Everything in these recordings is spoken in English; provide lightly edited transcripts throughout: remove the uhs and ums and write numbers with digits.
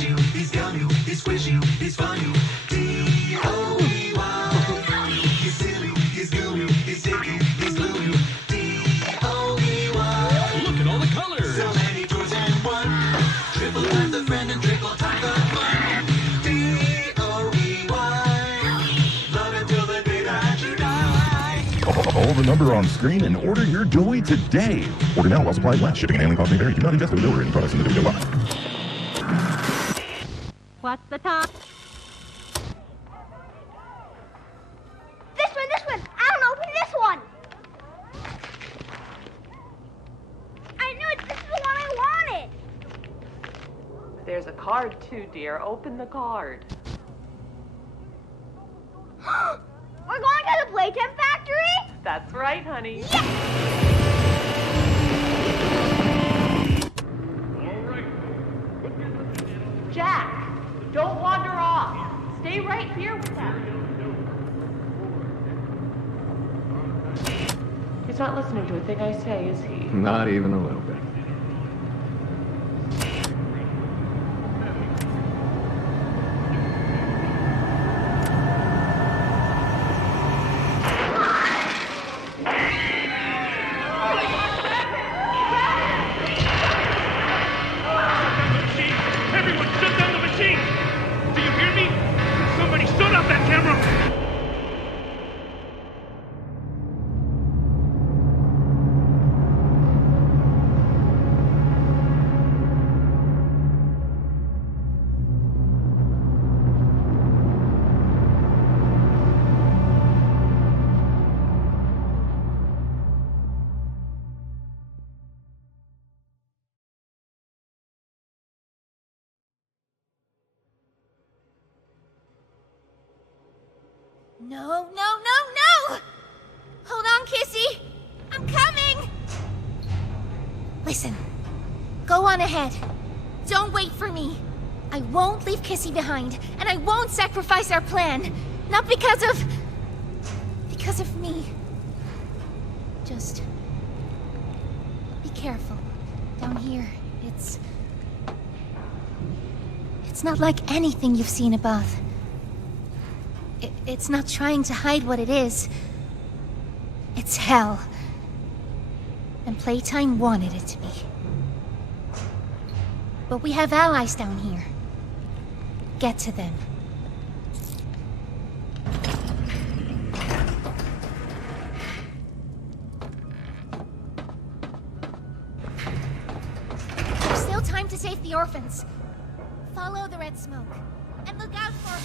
squish you, he's gum you, he's squish you, he's fun you. D-O-E-Y. He's silly, he's glue you, he's sticky, he's glue you. D-O-E-Y. Look at all the colors. So many toys and one. Triple times the friend and triple times the fun. D-O-E-Y. Love it till the day that you die. Call the number on screen and order your toy today. Order now while supplies last. Shipping and handling costs may vary. Do not ingest or deliver any products in the video box. What's the time? This one! I don't open this one! I knew it! This is the one I wanted! There's a card too, dear. Open the card. We're going to the Playtime factory? That's right, honey. Yes! Jack, don't wander off. Stay right here with them. He's not listening to a thing I say, is he? Not even a little bit. No! Hold on, Kissy! I'm coming! Listen, go on ahead. Don't wait for me. I won't leave Kissy behind, and I won't sacrifice our plan. Not because of me. Just be careful. Down here, it's not like anything you've seen above. It's not trying to hide what it is. It's hell. And Playtime wanted it to be. But we have allies down here. Get to them. There's still time to save the orphans. Follow the red smoke. And look out for...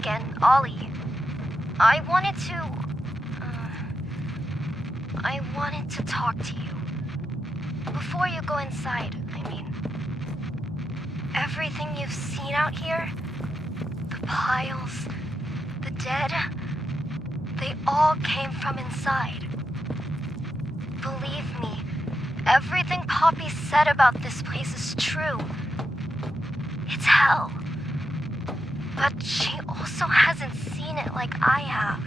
again, Ollie. I wanted to talk to you. Before you go inside, I mean. Everything you've seen out here, the piles, the dead, they all came from inside. Believe me, everything Poppy said about this place is true. It's hell. But she also hasn't seen it like I have.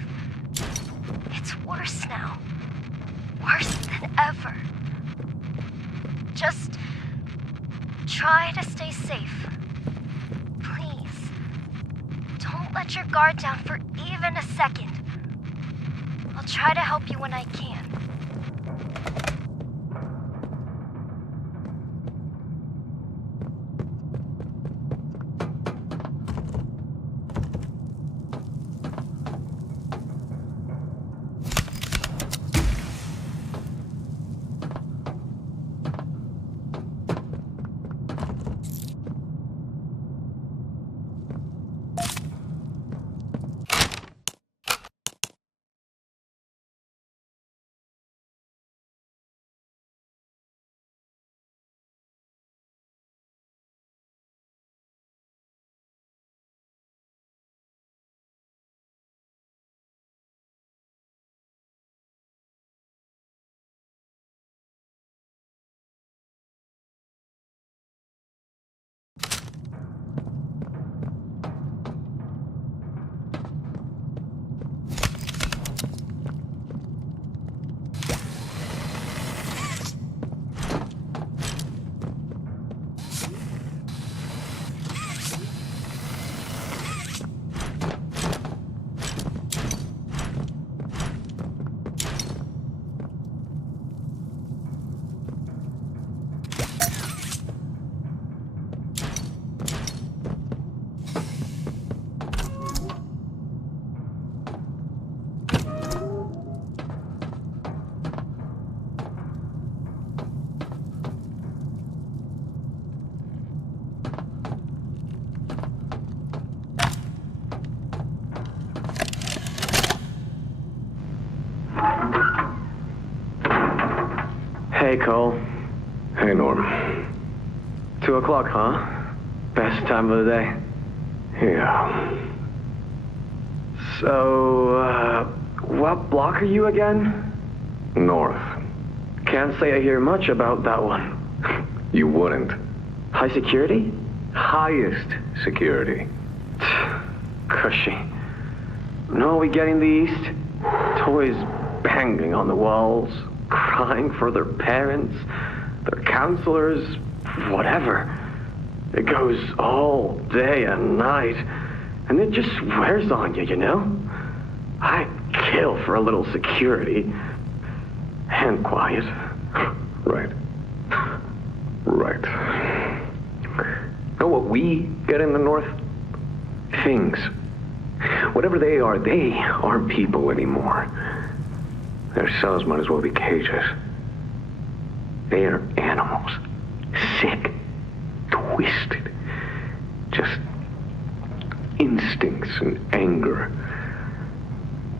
It's worse now. Worse than ever. Just try to stay safe. Please. Don't let your guard down for even a second. I'll try to help you when I can. Hey, Cole. Hey, Norm. 2 o'clock, huh? Best time of the day. Yeah. So, what block are you again? North. Can't say I hear much about that one. You wouldn't. High security? Highest security. Cushy. No, we get in the east. Toys banging on the walls, crying for their parents, their counselors, whatever. It goes all day and night, and it just wears on you, you know? I kill for a little security. And quiet. Right. Right. Know what we get in the North? Things. Whatever they aren't people anymore. Their cells might as well be cages. They are animals. Sick. Twisted. Just instincts and anger.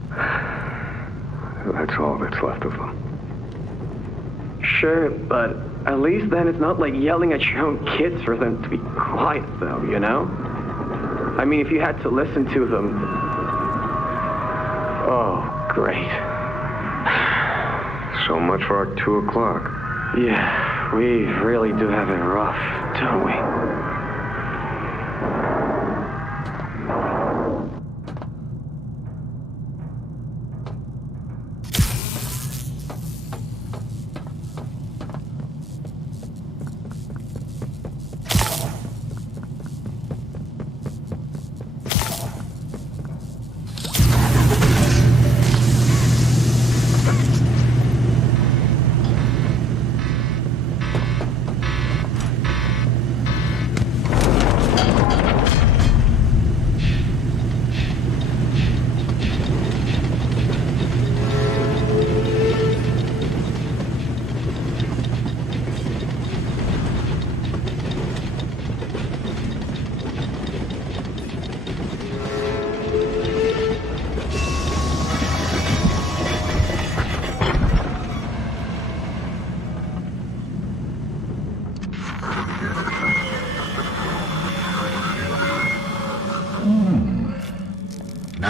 That's all that's left of them. Sure, but at least then it's not like yelling at your own kids for them to be quiet, though, you know? I mean, if you had to listen to them... Oh, great. So much for our 2 o'clock. Yeah, we really do have it rough, don't we?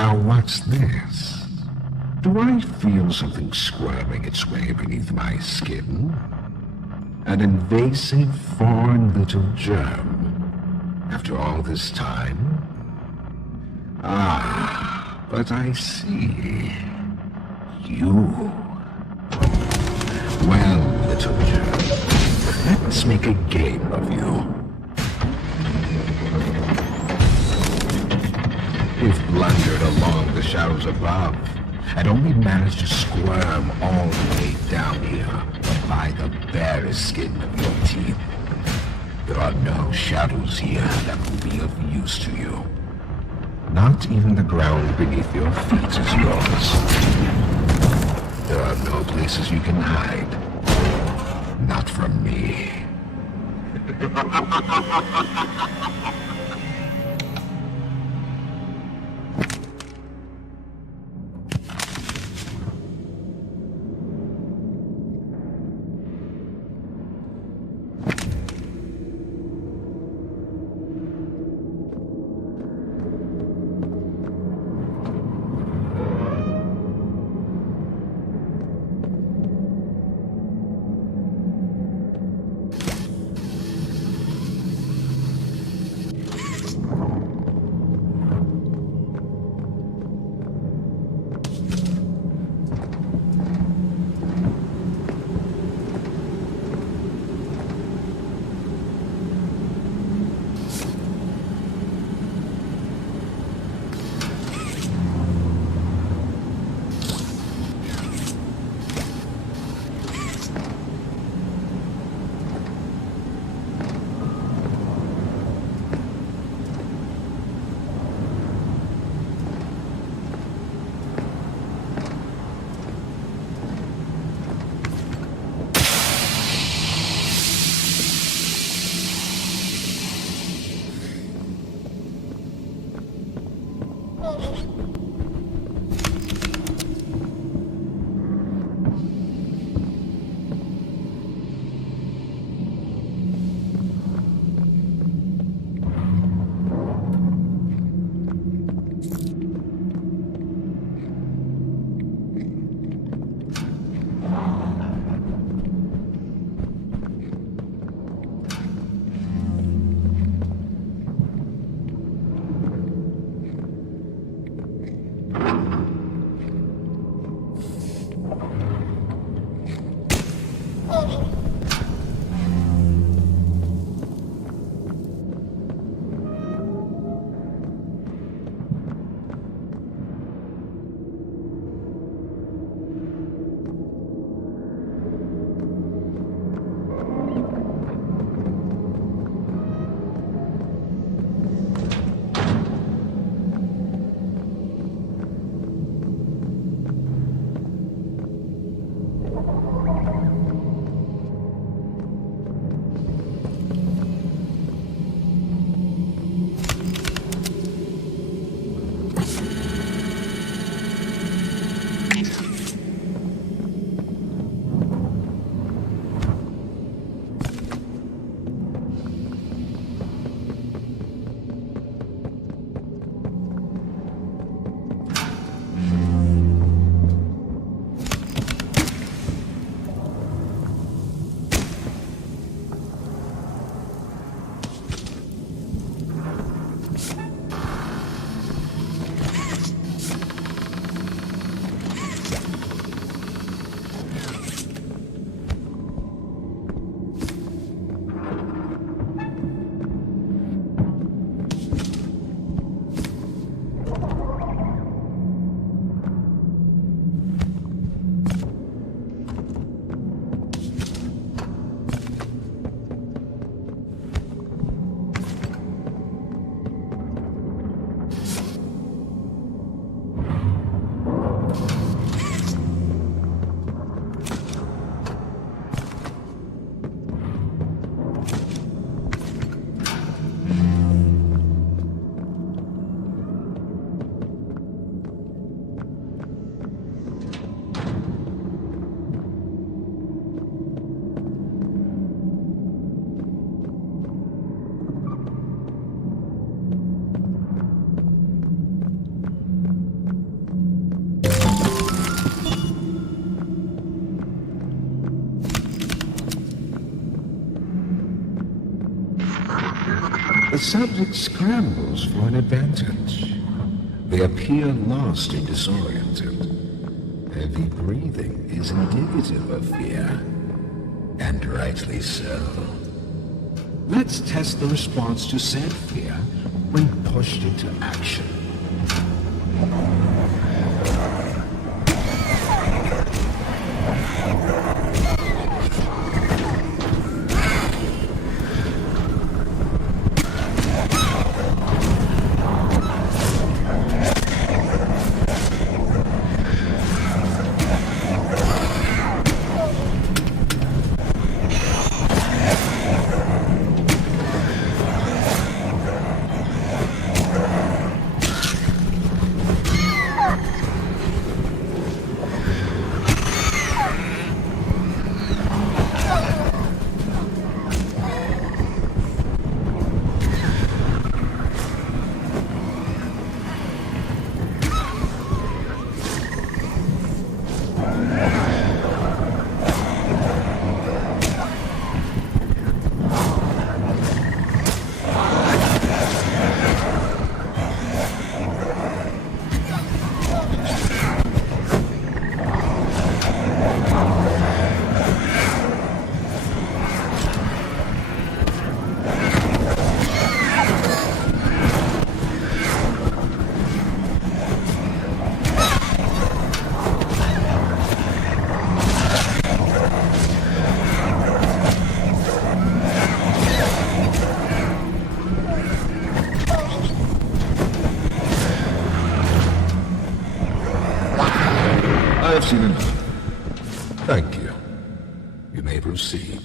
Now what's this? Do I feel something squirming its way beneath my skin? An invasive foreign little germ. After all this time? Ah, but I see. You. Well, little germ, let's make a game of you. You've blundered along the shadows above, and only managed to squirm all the way down here by the barest skin of your teeth. There are no shadows here that will be of use to you. Not even the ground beneath your feet is yours. There are no places you can hide. Not from me. The subject scrambles for an advantage. They appear lost and disoriented. Heavy breathing is indicative of fear, and rightly so. Let's test the response to said fear when pushed into action. I've seen enough. Thank you. You may proceed.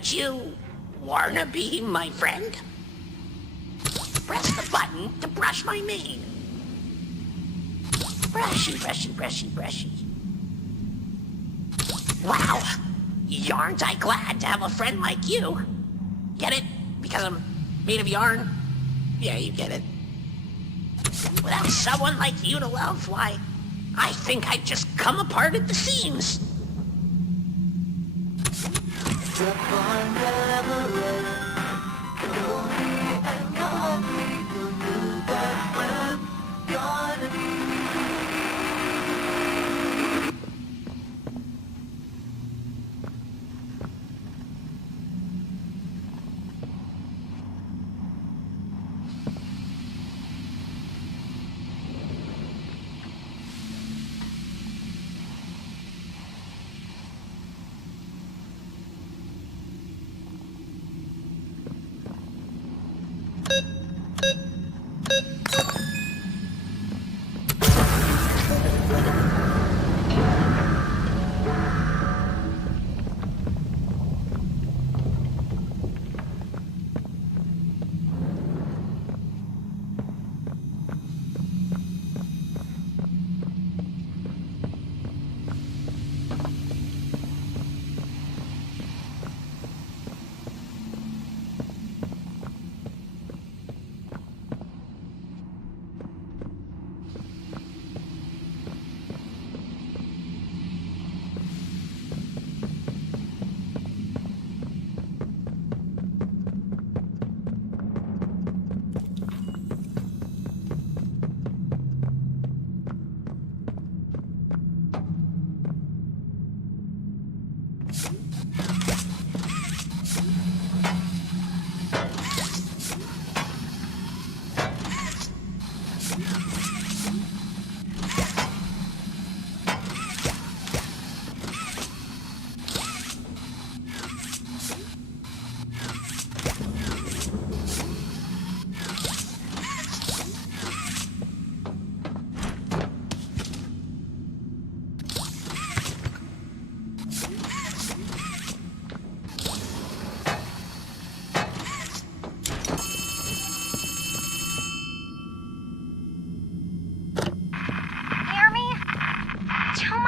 Would you wanna be my friend? Press the button to brush my mane. Brushy, brushy, brushy, brushy. Wow, yarn's I glad to have a friend like you. Get it? Because I'm made of yarn? Yeah, you get it. Without someone like you to love, why, I think I'd just come apart at the seams.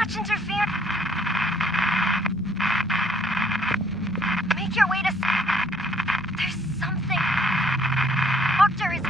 much interference. Make your way to... There's something... Doctor is...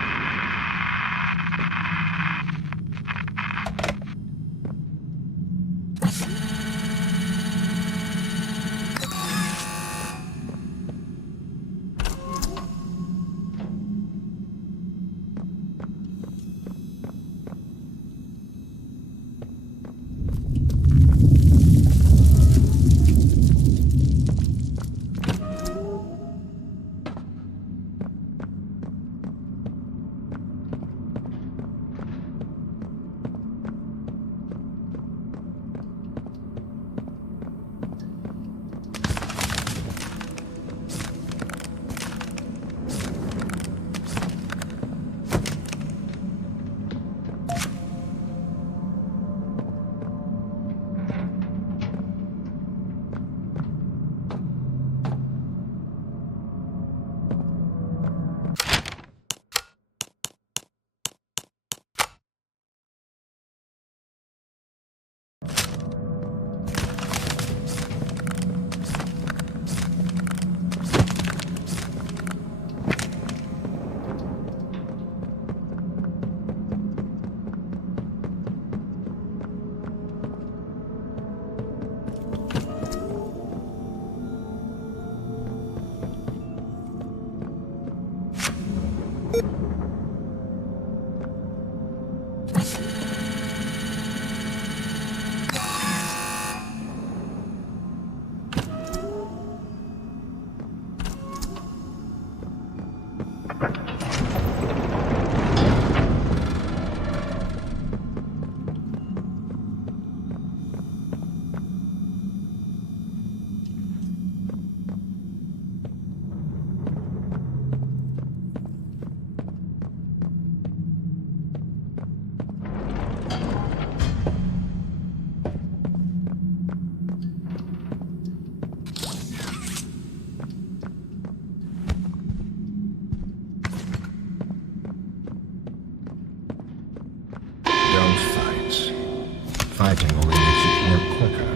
Fighting only makes it work quicker.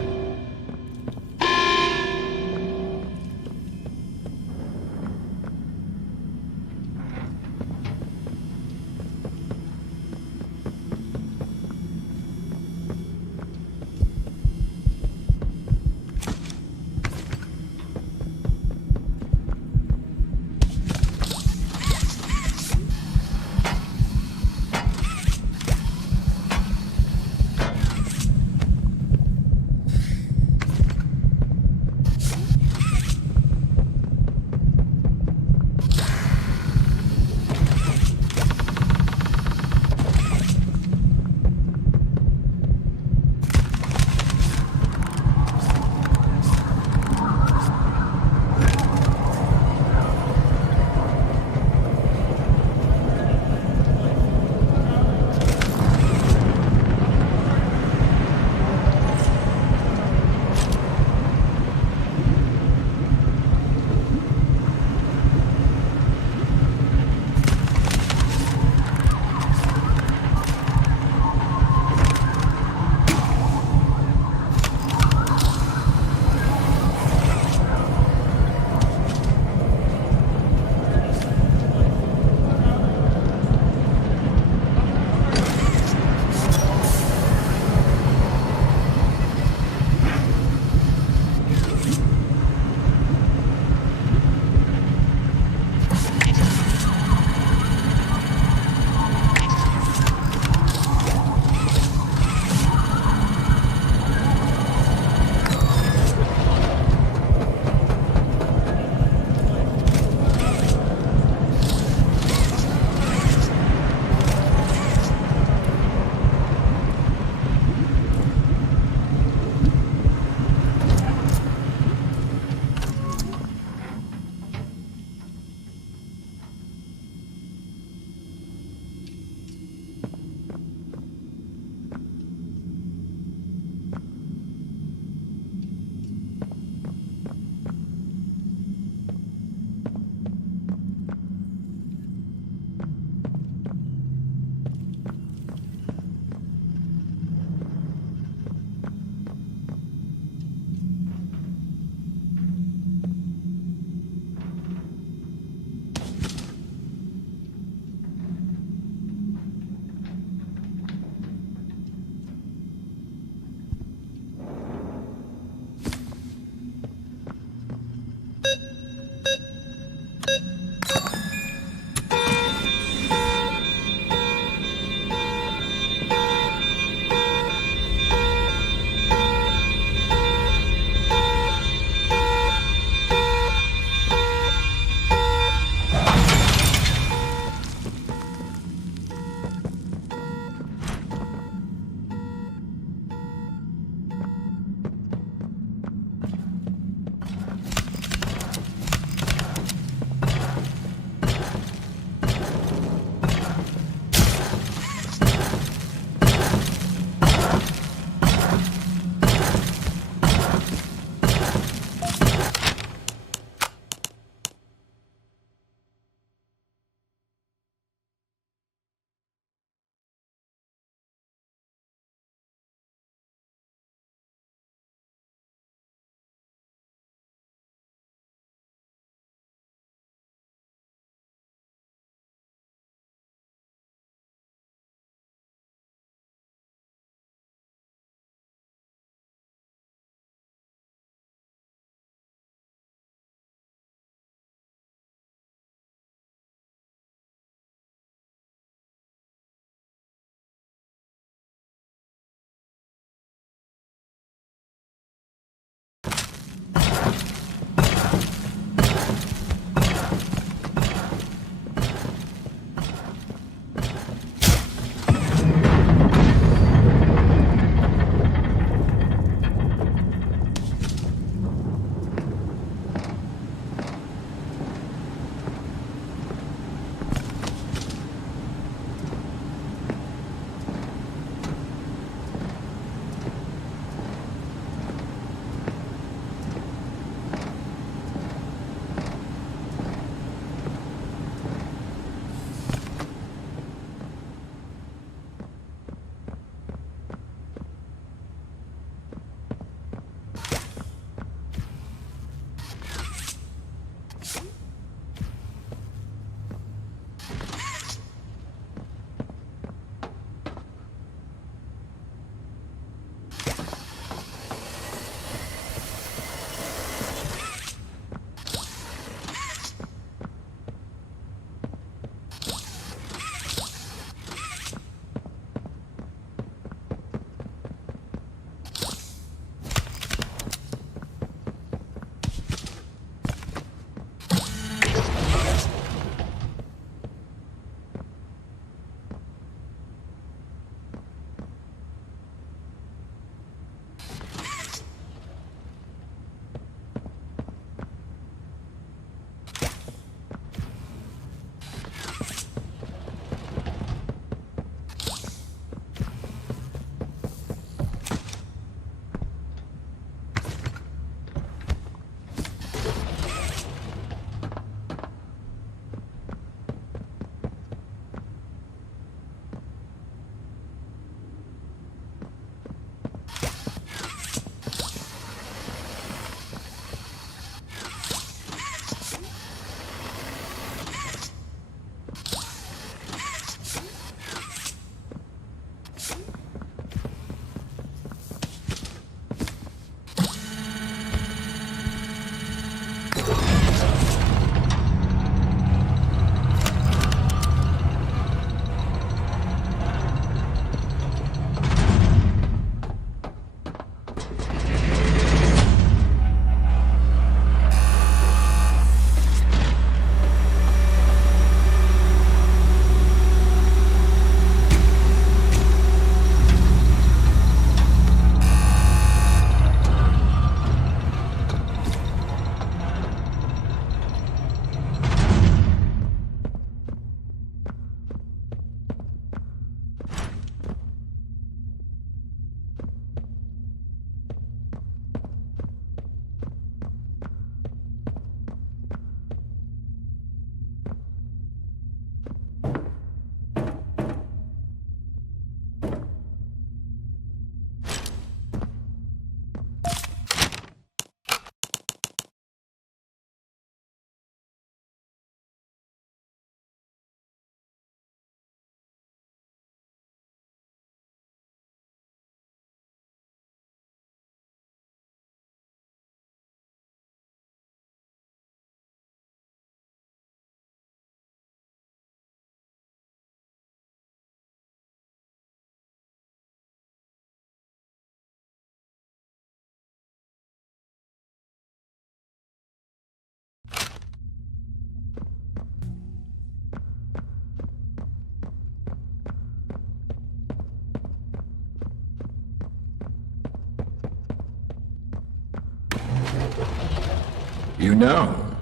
You know,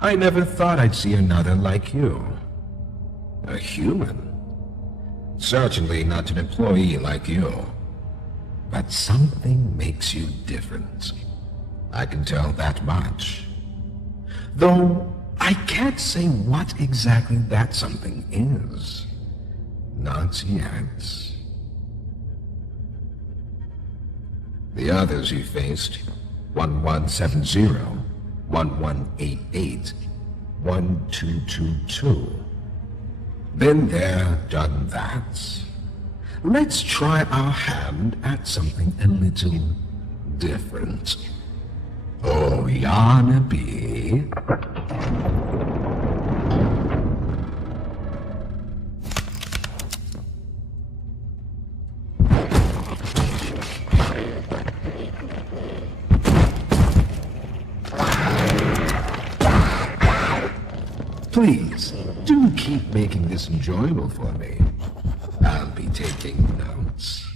I never thought I'd see another like you. A human. Certainly not an employee like you. But something makes you different. I can tell that much. Though I can't say what exactly that something is. Not yet. The others you faced, 1170, 1188, 1222. Been there, done that. Let's try our hand at something a little different. Oh, Yarnaby. Please, do keep making this enjoyable for me. I'll be taking notes.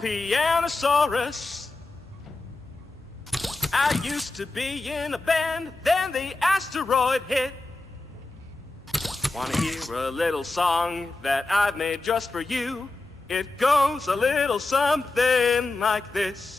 Pianosaurus. I used to be in a band, then the asteroid hit. Wanna hear a little song that I've made just for you? It goes a little something like this.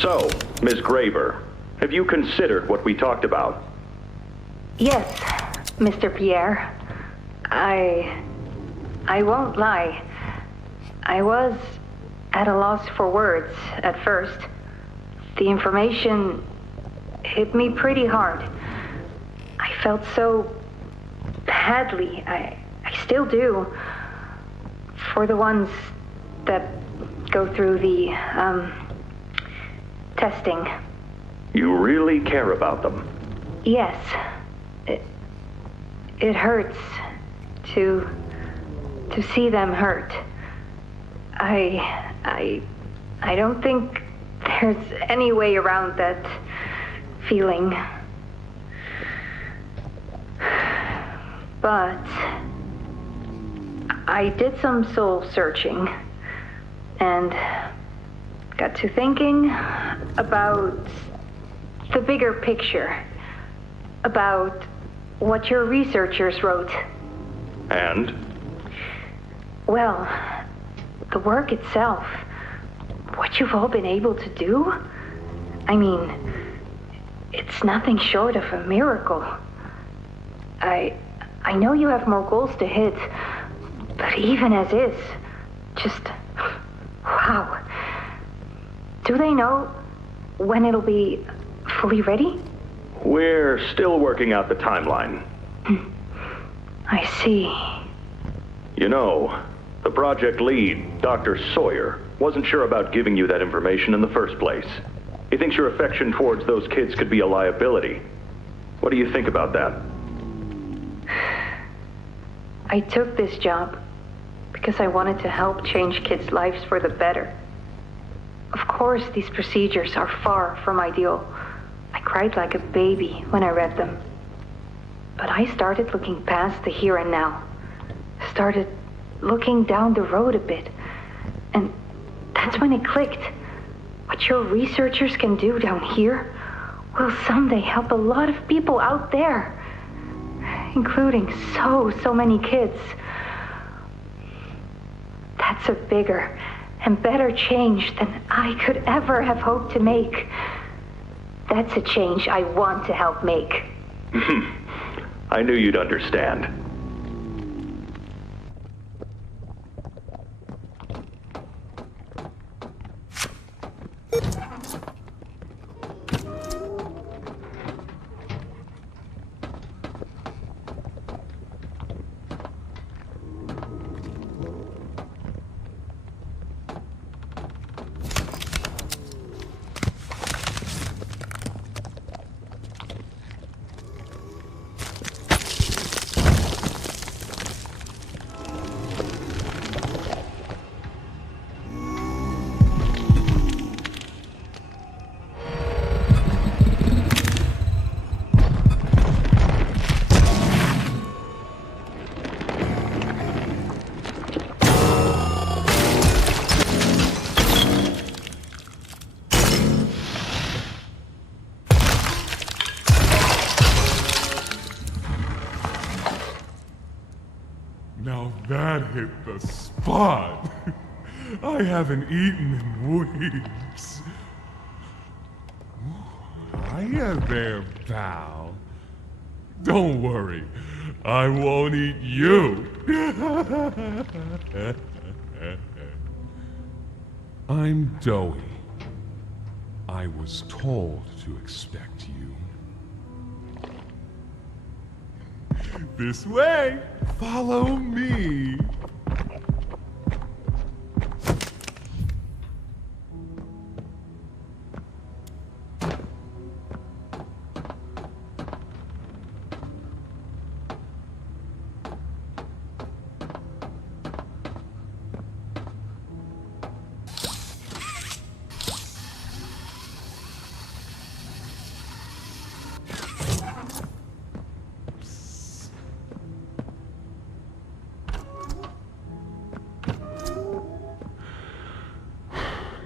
So, Ms. Graver, have you considered what we talked about? Yes, Mr. Pierre. I won't lie. I was at a loss for words at first. The information hit me pretty hard. I felt so badly. I still do. For the ones that go through the, testing. You really care about them? Yes. It hurts to see them hurt. I don't think there's any way around that feeling. But I did some soul searching and got to thinking about the bigger picture, about what your researchers wrote. And? Well, the work itself, what you've all been able to do, I mean, it's nothing short of a miracle. I know you have more goals to hit, but even as is, just, wow. Do they know when it'll be fully ready? We're still working out the timeline. I see. You know, the project lead, Dr. Sawyer, wasn't sure about giving you that information in the first place. He thinks your affection towards those kids could be a liability. What do you think about that? I took this job because I wanted to help change kids' lives for the better. Of course, these procedures are far from ideal. I cried like a baby when I read them. But I started looking past the here and now. Started looking down the road a bit. And that's when it clicked. What your researchers can do down here will someday help a lot of people out there. Including so many kids. That's a bigger and better change than I could ever have hoped to make. That's a change I want to help make. I knew you'd understand. Now that hit the spot. I haven't eaten in weeks. Hiya there, pal. Don't worry, I won't eat you. I'm Doughy. I was told to expect you. This way! Follow me!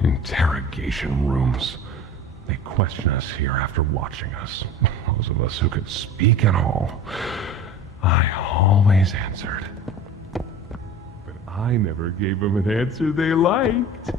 Interrogation rooms. They question us here after watching us. Those of us who could speak at all. I always answered. But I never gave them an answer they liked.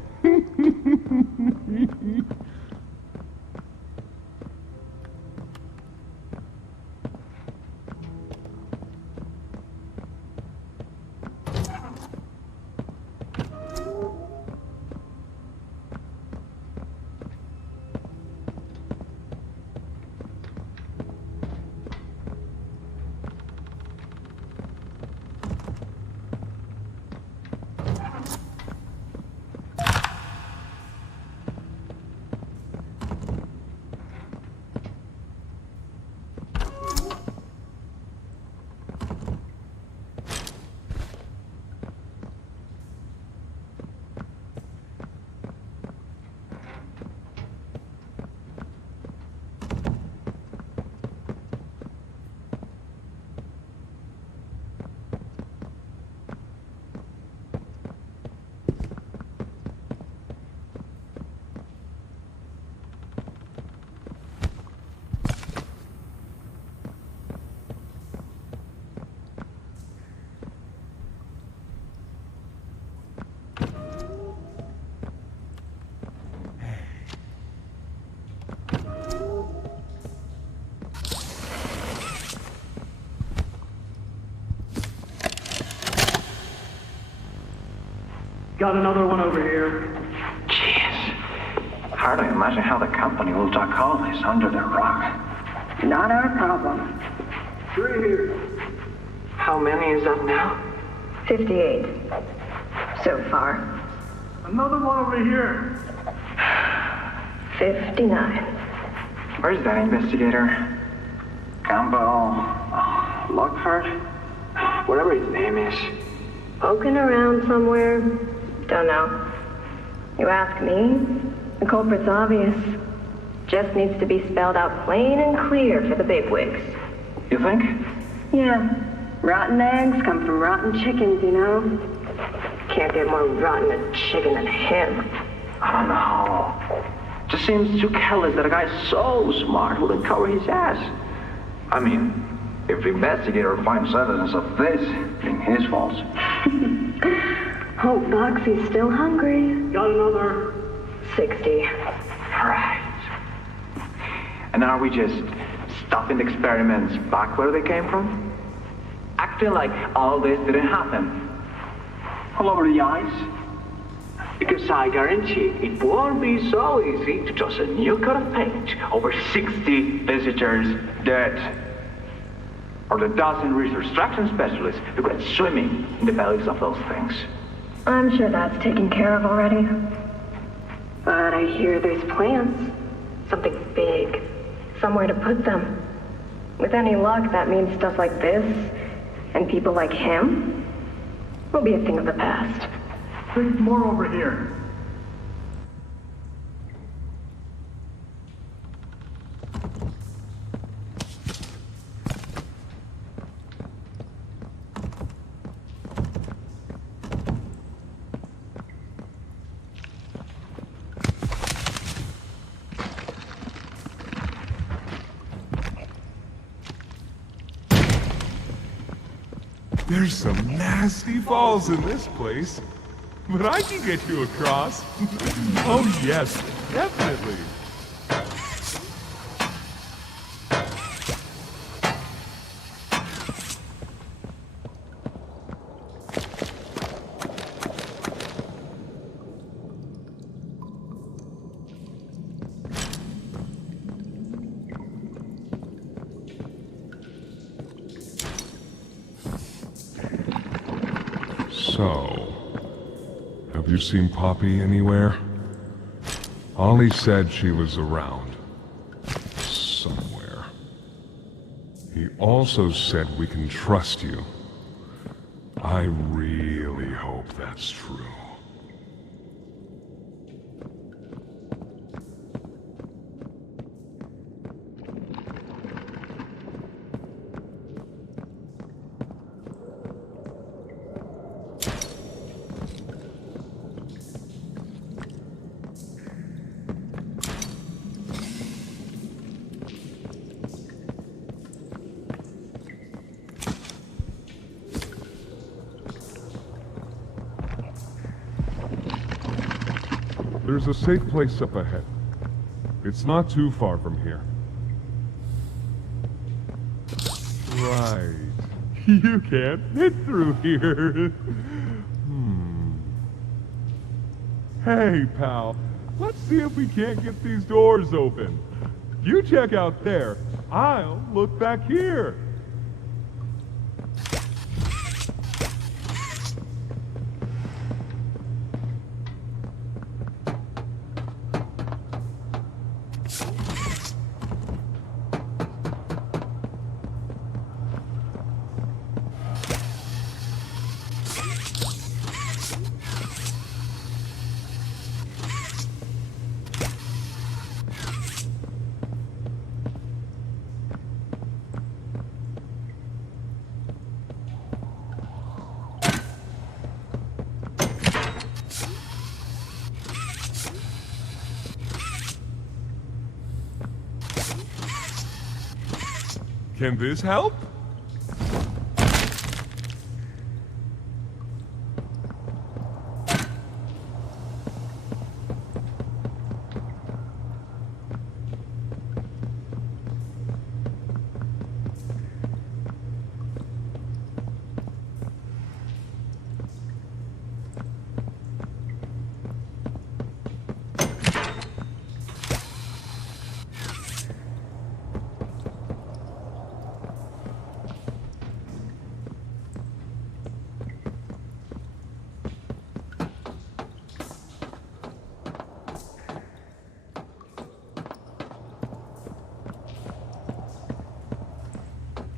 Got another one over here. Jeez. Hard to imagine how the company will duck all this under their rock. Not our problem. 3 here. How many is that now? 58. So far. Another one over here. 59. Where's that investigator? Campbell? Lockhart? Whatever his name is. Poking around somewhere? Don't know. You ask me? The culprit's obvious. Just needs to be spelled out plain and clear for the bigwigs. You think? Yeah. Rotten eggs come from rotten chickens, you know? Can't get more rotten a chicken than him. I don't know. Just seems too careless that a guy so smart wouldn't cover his ass. I mean, if the investigator finds evidence of this, it's his fault. Hope Boxy's still hungry. Got another. 60. Right. And are we just stopping the experiments back where they came from? Acting like all this didn't happen. All over the ice. Because I guarantee it won't be so easy to toss a new coat of paint over 60 visitors dead. Or the dozen research extraction specialists who went swimming in the bellies of those things. I'm sure that's taken care of already. But I hear there's plans. Something big. Somewhere to put them. With any luck, that means stuff like this, and people like him, will be a thing of the past. There's more over here. There's some nasty falls in this place. But I can get you across. Oh yes, definitely. So, have you seen Poppy anywhere? Ollie said she was around. Somewhere. He also said we can trust you. I really hope that's true. There's a safe place up ahead. It's not too far from here. Right. You can't fit through here. Hey, pal. Let's see if we can't get these doors open. You check out there. I'll look back here. Can this help?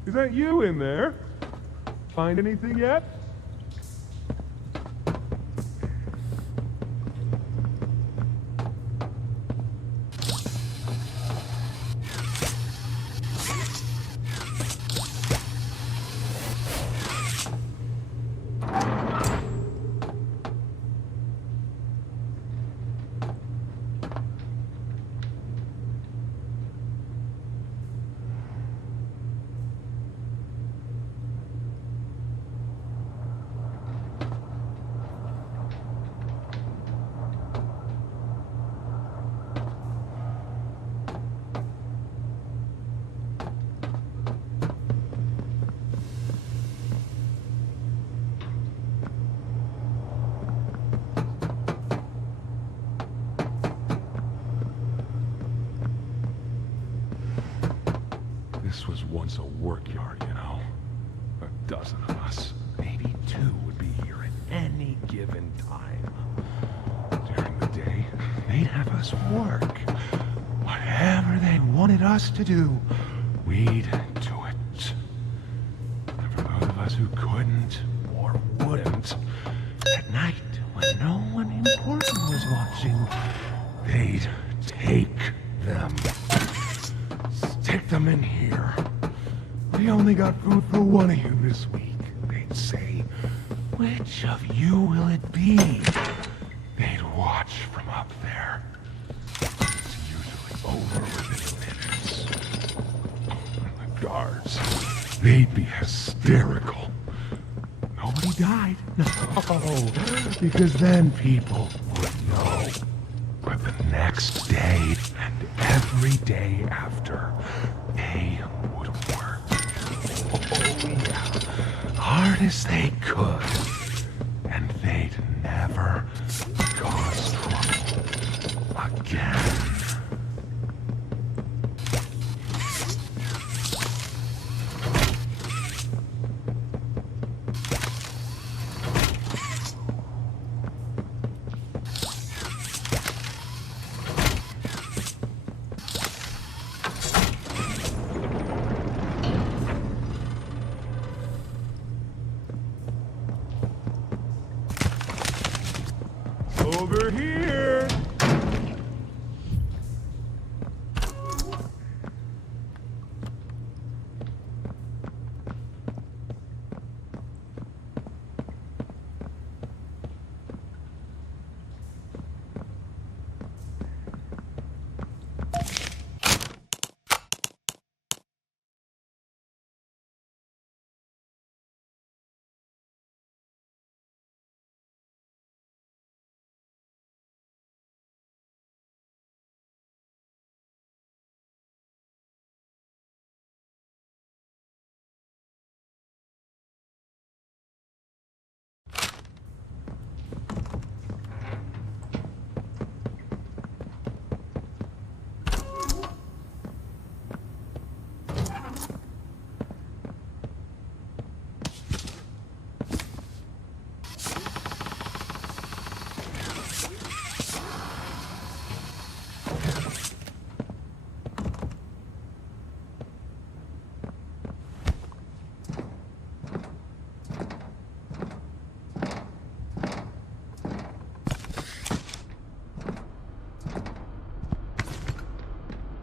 Is that you in there? Find anything yet? This was once a work yard, you know. A dozen of us, maybe two, would be here at any given time. During the day, they'd have us work. Whatever they wanted us to do, we'd do it. And for those of us who couldn't or wouldn't, at night, when no one important was watching, they'd take them. Stick them in here. We only got food for one of you this week. They'd say, which of you will it be? They'd watch from up there. It's usually over within minutes. The guards, they'd be hysterical. nobody died. No, because then people would know. But the next day and every day after, they would work. Oh yeah, hard as they could. And they'd never cause trouble again. Over here!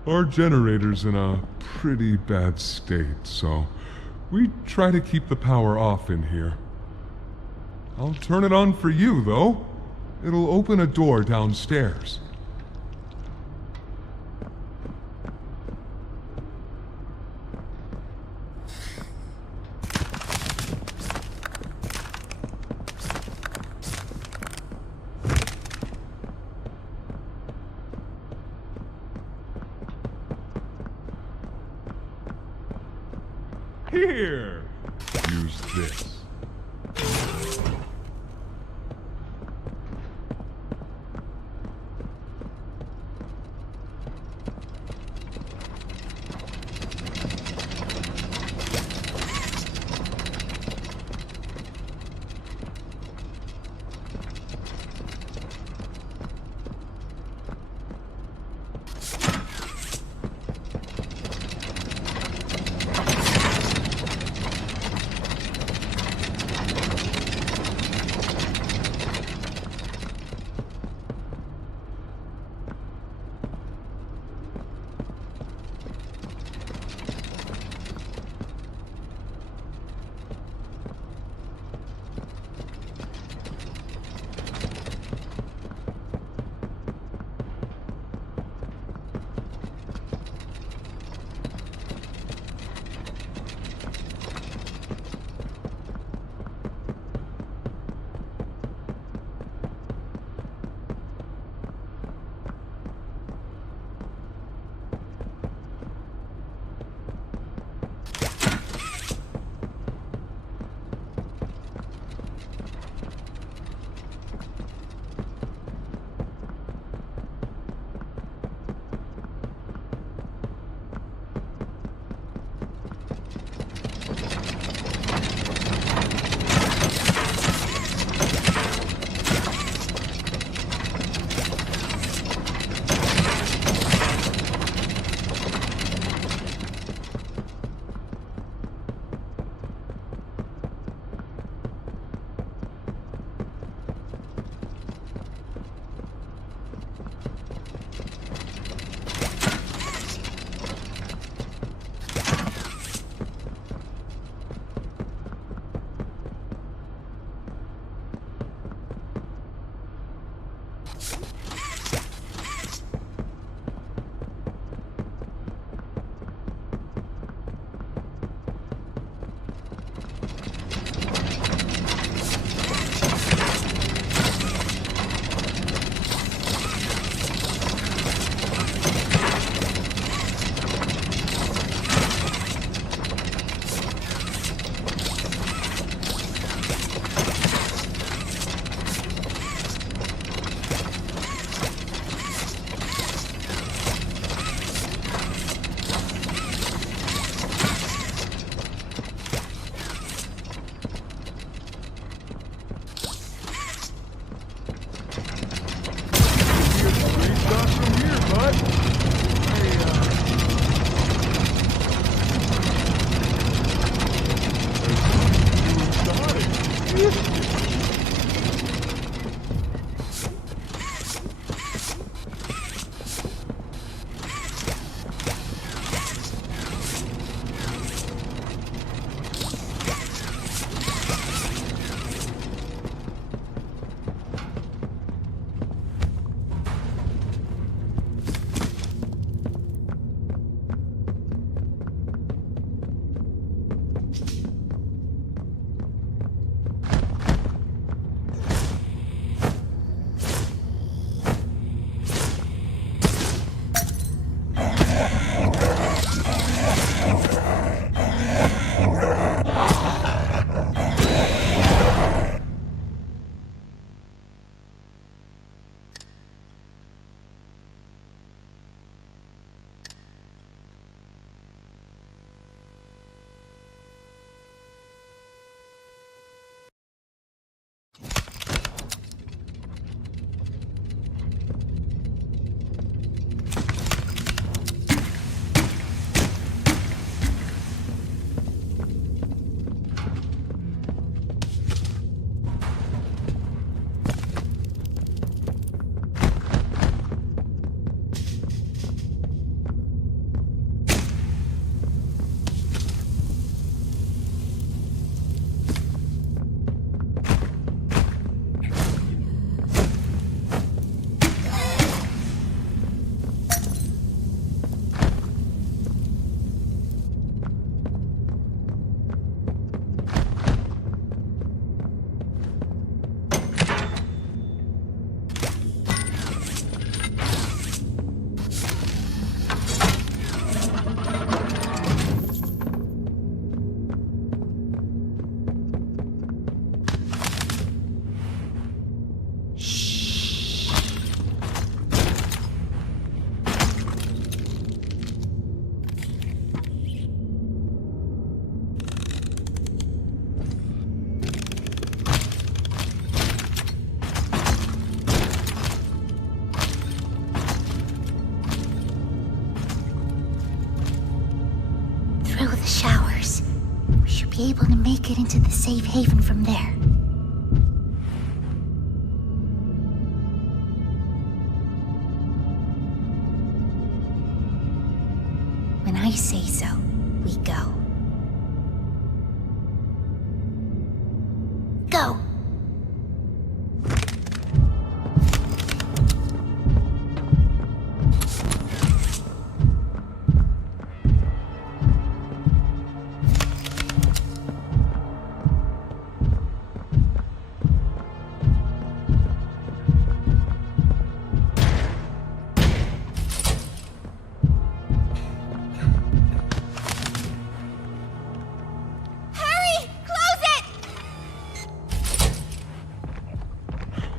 Our generator's in a pretty bad state, so we try to keep the power off in here. I'll turn it on for you, though. It'll open a door downstairs. Here! Use this. be able to make it into the safe haven from there. When I say so, we go. Go!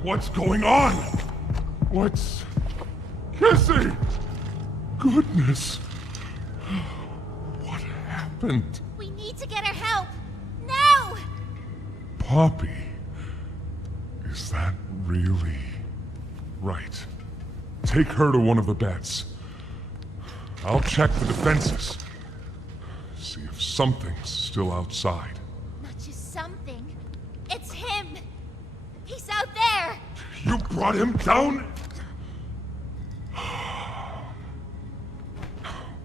What's going on? What's... Kissy! Goodness. What happened? We need to get her help! Now! Poppy. Is that really... Right. Take her to one of the beds. I'll check the defenses. See if something's still outside. Not just something. It's him! He's out there! You brought him down?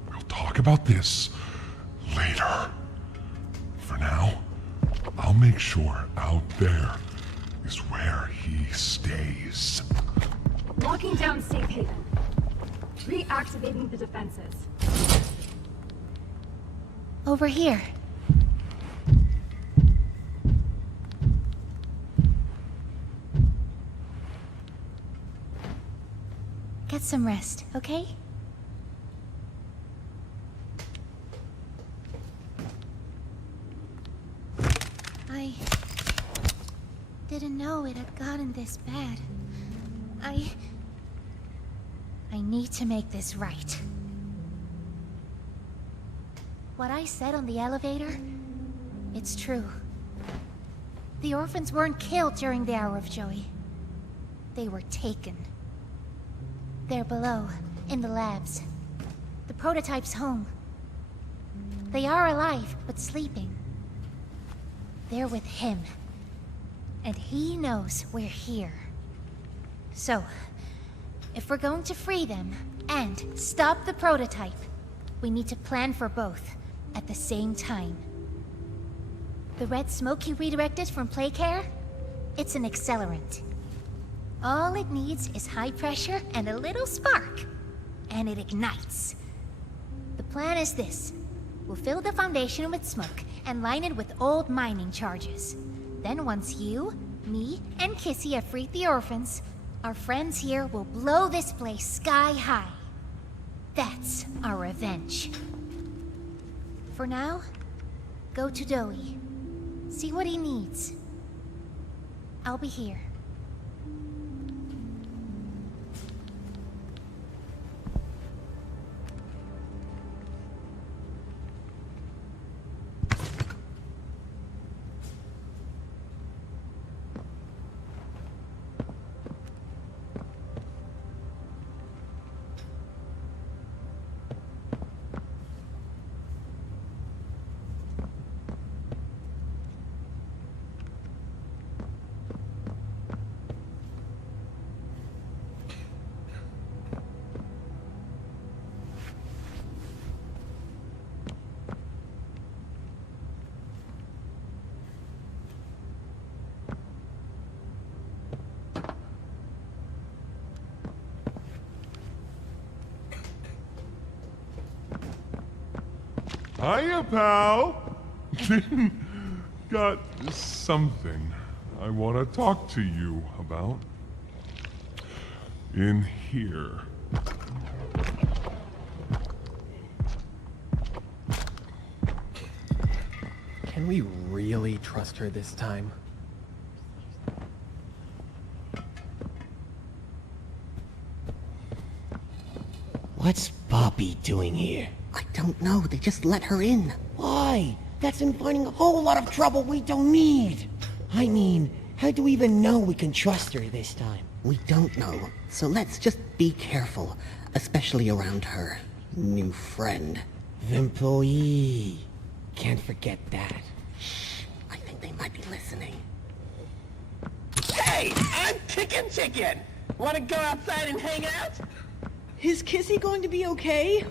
We'll talk about this later. For now, I'll make sure out there is where he stays. Locking down safe haven. Reactivating the defenses. Over here. Get some rest, okay? I didn't know it had gotten this bad. I need to make this right. What I said on the elevator, it's true. The orphans weren't killed during the Hour of Joy. They were taken. They're below, in the labs. The prototype's home. They are alive, but sleeping. They're with him. And he knows we're here. So, if we're going to free them, and stop the prototype, we need to plan for both, at the same time. The red smoke you redirected from Playcare? It's an accelerant. All it needs is high pressure and a little spark, and it ignites. The plan is this. We'll fill the foundation with smoke and line it with old mining charges. Then once you, me, and Kissy have freed the orphans, our friends here will blow this place sky high. That's our revenge. For now, go to Doey. See what he needs. I'll be here. Hiya, pal! Got something I want to talk to you about. In here. Can we really trust her this time? What's Poppy doing here? I don't know. They just let her in. Why? That's inviting a whole lot of trouble we don't need. I mean, how do we even know we can trust her this time? We don't know. So let's just be careful, especially around her new friend. The employee. Can't forget that. Shh. Hey, I'm Chicken. Wanna go outside and hang out? Is Kissy going to be okay?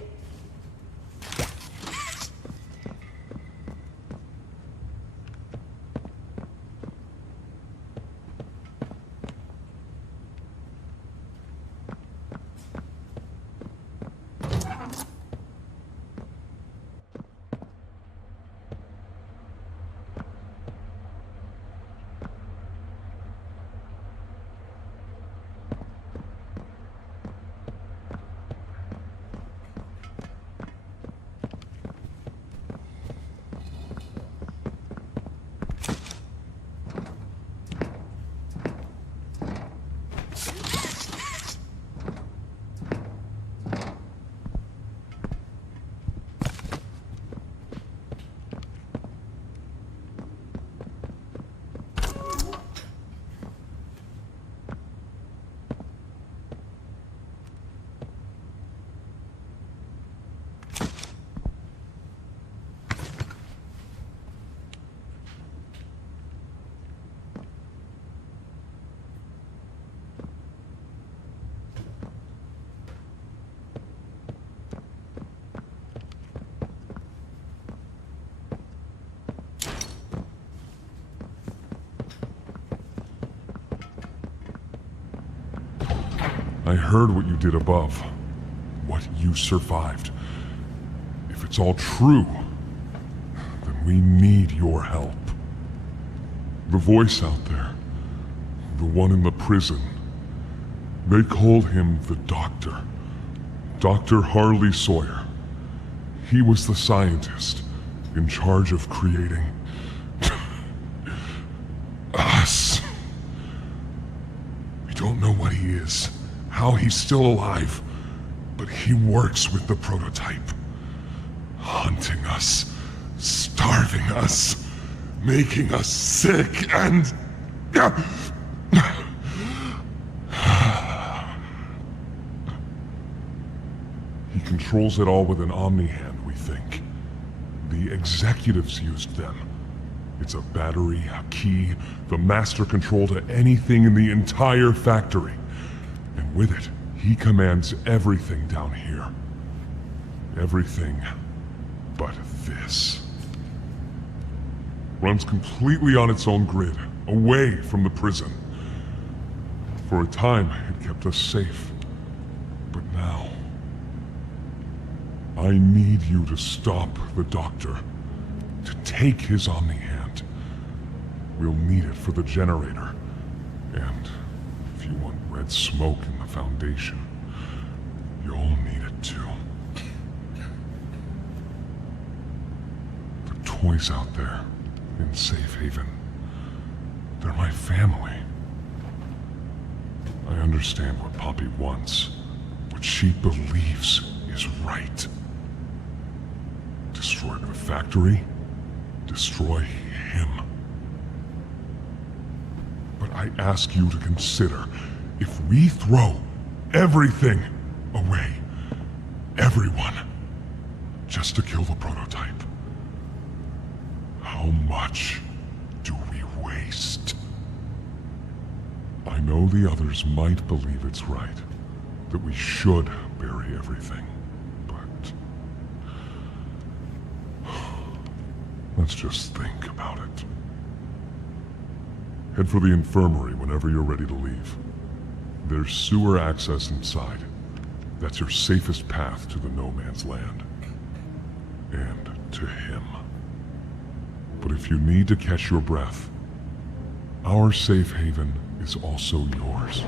I heard what you did above. What you survived. If it's all true, then we need your help. The voice out there, the one in the prison, they called him the Doctor. Dr. Harley Sawyer. He was the scientist in charge of creating us. We don't know what he is, how he's still alive, but he works with the prototype. Hunting us, starving us, making us sick, and... He controls it all with an Omni-Hand, we think. The executives used them. It's a battery, a key, the master control to anything in the entire factory. And with it, he commands everything down here. Everything but this. Runs completely on its own grid, away from the prison. For a time, it kept us safe. But now... I need you to stop the Doctor. To take his Omni-Hand. We'll need it for the generator. And if you want red smoke in the Foundation, you'll need it too. The toys out there, in Safe Haven, they're my family. I understand what Poppy wants, what she believes is right. Destroy the factory, destroy him. But I ask you to consider, if we throw everything away, everyone, just to kill the prototype, how much do we waste? I know the others might believe it's right, that we should bury everything, but... let's just think about it. Head for the infirmary whenever you're ready to leave. There's sewer access inside. That's your safest path to the No Man's Land. And to him. But if you need to catch your breath, our safe haven is also yours.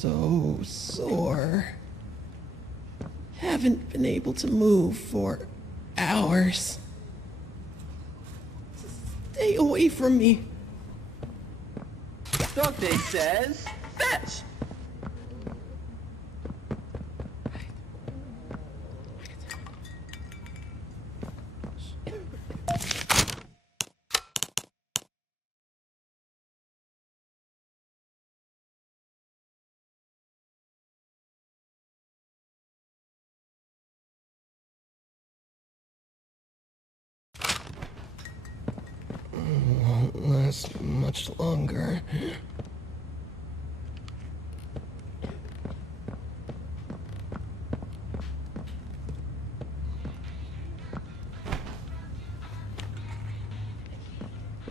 so sore. Haven't been able to move for hours. Stay away from me. Doctor says, fetch! Won't last much longer.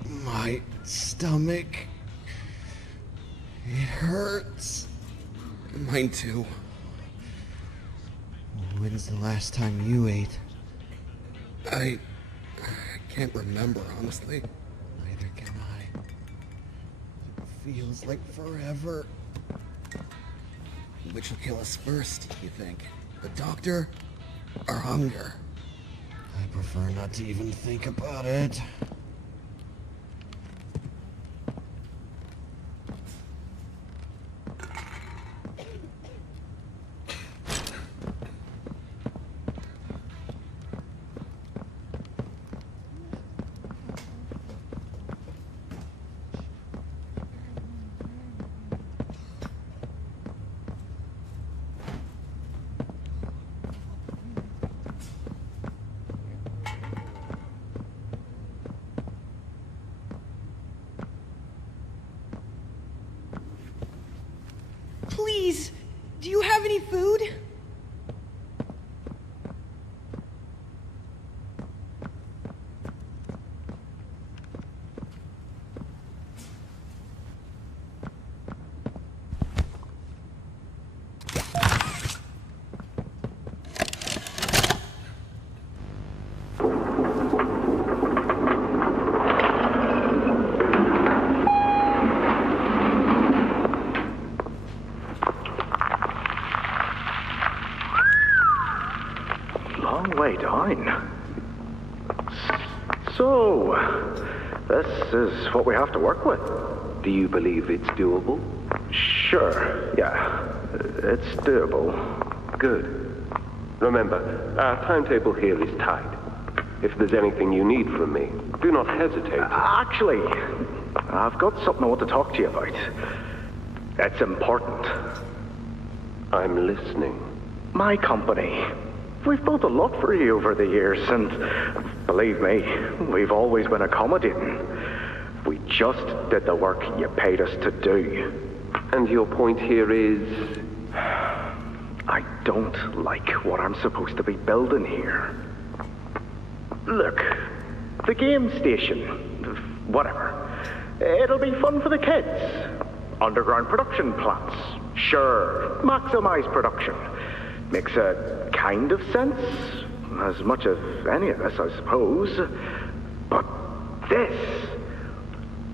My stomach. It hurts. Mine too. When's the last time you ate? I can't remember, honestly. Neither can I. It feels like forever. Which will kill us first, you think? The doctor or hunger? I prefer not to even think about it. Please, do you have any food? Way down. So, this is what we have to work with. Do you believe it's doable? Sure, yeah. It's doable. Good. Remember, our timetable here is tight. If there's anything you need from me, do not hesitate. Actually, I've got something I want to talk to you about. It's important. I'm listening. My company. We've built a lot for you over the years, and believe me, we've always been accommodating. We just did the work you paid us to do. And your point here is? I don't like what I'm supposed to be building here. Look, the game station, whatever, it'll be fun for the kids. Underground production plants, sure, maximize production. Makes a kind of sense, as much as any of this, I suppose. But this,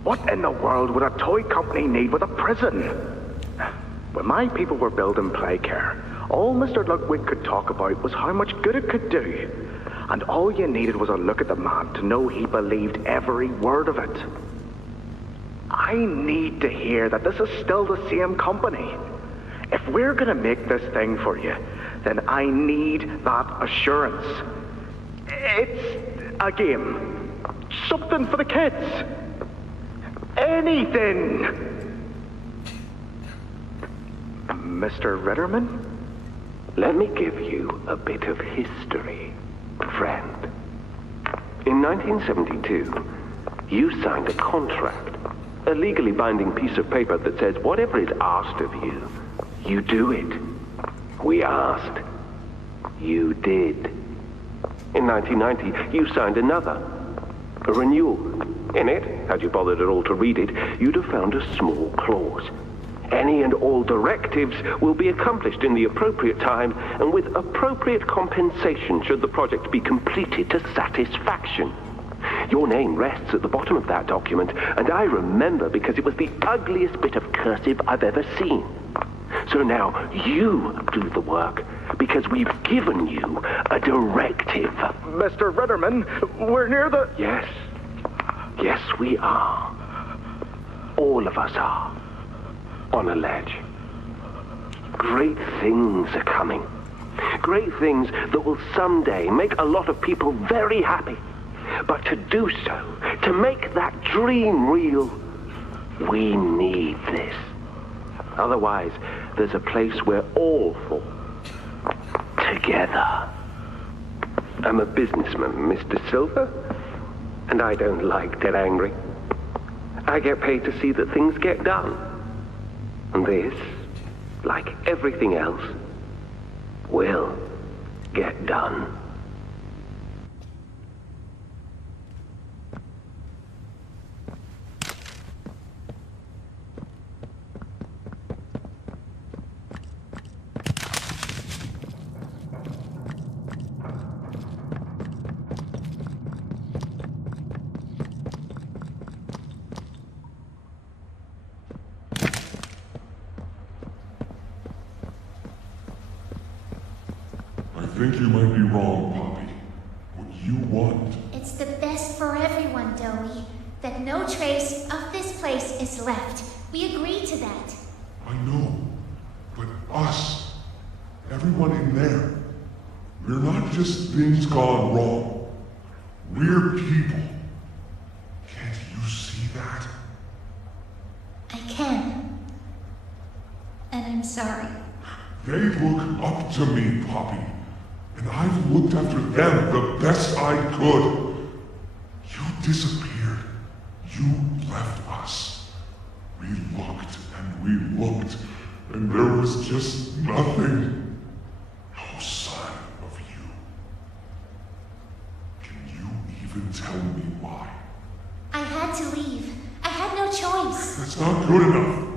what in the world would a toy company need with a prison? When my people were building Playcare, all Mr. Ludwig could talk about was how much good it could do. And all you needed was a look at the man to know he believed every word of it. I need to hear that this is still the same company. If we're gonna make this thing for you, then I need that assurance. It's a game. Something for the kids. Anything. Mr. Ritterman? Let me give you a bit of history, friend. In 1972, you signed a contract, a legally binding piece of paper that says whatever is asked of you, you do it. We asked. You did. In 1990, you signed another, a renewal. In it, had you bothered at all to read it, you'd have found a small clause. Any and all directives will be accomplished in the appropriate time and with appropriate compensation should the project be completed to satisfaction. Your name rests at the bottom of that document, and I remember because it was the ugliest bit of cursive I've ever seen. So now you do the work, because we've given you a directive. Mr. Ritterman, we're near the... Yes. Yes, we are. All of us are. On a ledge. Great things are coming. Great things that will someday make a lot of people very happy. But to do so, to make that dream real, we need this. Otherwise, there's a place we're all for. Together. I'm a businessman, Mr. Silver, and I don't like dead angry. I get paid to see that things get done. And this, like everything else, will get done. I think you might be wrong, Poppy. What you want... It's the best for everyone, Doey. That no trace of this place is left. We agreed to that. I know. But us, everyone in there, we're not just things gone wrong. We're people. Can't you see that? I can. And I'm sorry. They look up to me, Poppy. And I've looked after them the best I could. You disappeared. You left us. We looked and we looked, and there was just nothing. No sign of you. Can you even tell me why? I had to leave. I had no choice. That's not good enough.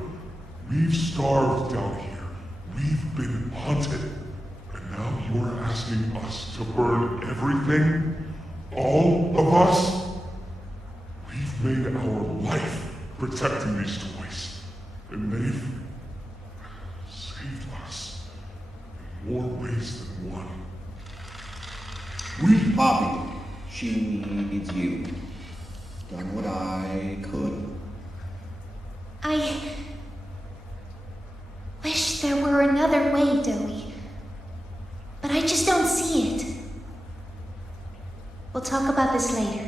We've starved down here. We've been haunted. And now you're asking us to burn everything? All of us? We've made our life protecting these toys. And they've saved us in more ways than one. We, Poppy, she needs you. Done what I could. I wish there were another way, Doey. But I just don't see it. We'll talk about this later.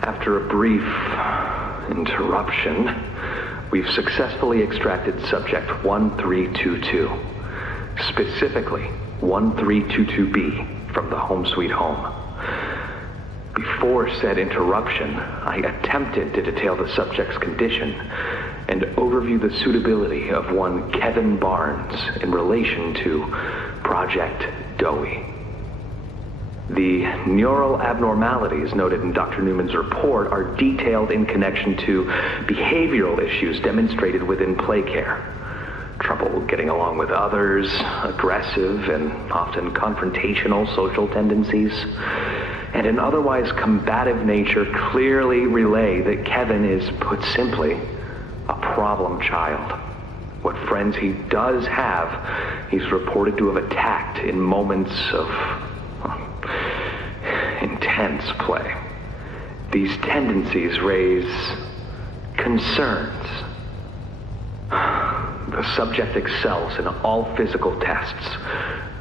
After a brief interruption, we've successfully extracted subject 1322, specifically 1322B from the Home Sweet Home. Before said interruption, I attempted to detail the subject's condition and overview the suitability of one Kevin Barnes in relation to Project Dowie. The neural abnormalities noted in Dr. Newman's report are detailed in connection to behavioral issues demonstrated within play care. Trouble getting along with others, aggressive and often confrontational social tendencies, and an otherwise combative nature clearly relay that Kevin is, put simply, a problem child. What friends he does have, he's reported to have attacked in moments of intense play. These tendencies raise concerns. The subject excels in all physical tests.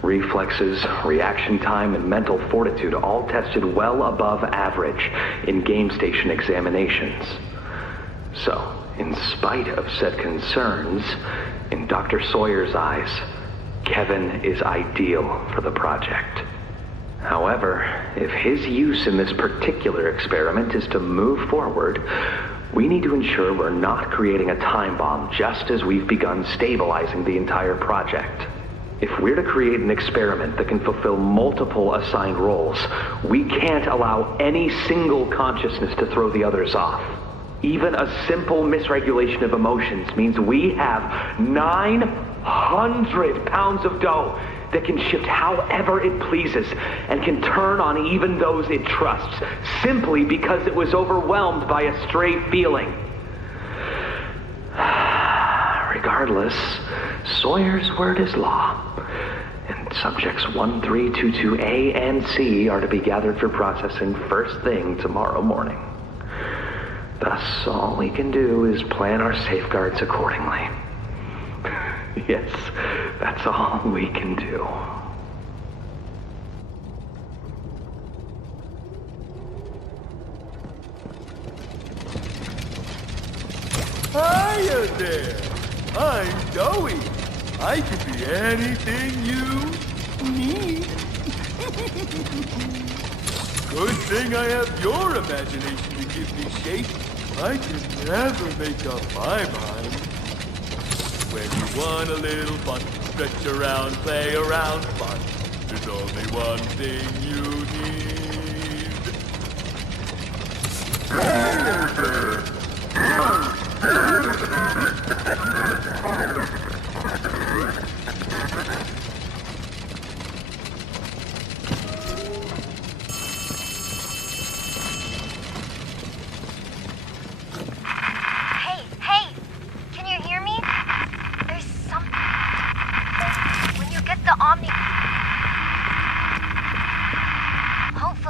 Reflexes, reaction time, and mental fortitude all tested well above average in game station examinations. So, in spite of said concerns, in Dr. Sawyer's eyes, Kevin is ideal for the project. However, if his use in this particular experiment is to move forward, we need to ensure we're not creating a time bomb just as we've begun stabilizing the entire project. If we're to create an experiment that can fulfill multiple assigned roles, we can't allow any single consciousness to throw the others off. Even a simple misregulation of emotions means we have 900 pounds of dough that can shift however it pleases and can turn on even those it trusts, simply because it was overwhelmed by a stray feeling. Regardless, Sawyer's word is law, and subjects 1322A and C are to be gathered for processing first thing tomorrow morning. Thus, all we can do is plan our safeguards accordingly. Yes, that's all we can do. Hiya there! I'm Dowie. I can be anything you need. Good thing I have your imagination to give me shape. I can never make up my mind. When you want a little fun, stretch around, play around, fun. There's only one thing you Hey, can you hear me? There's something. When you get the Omni... Hopefully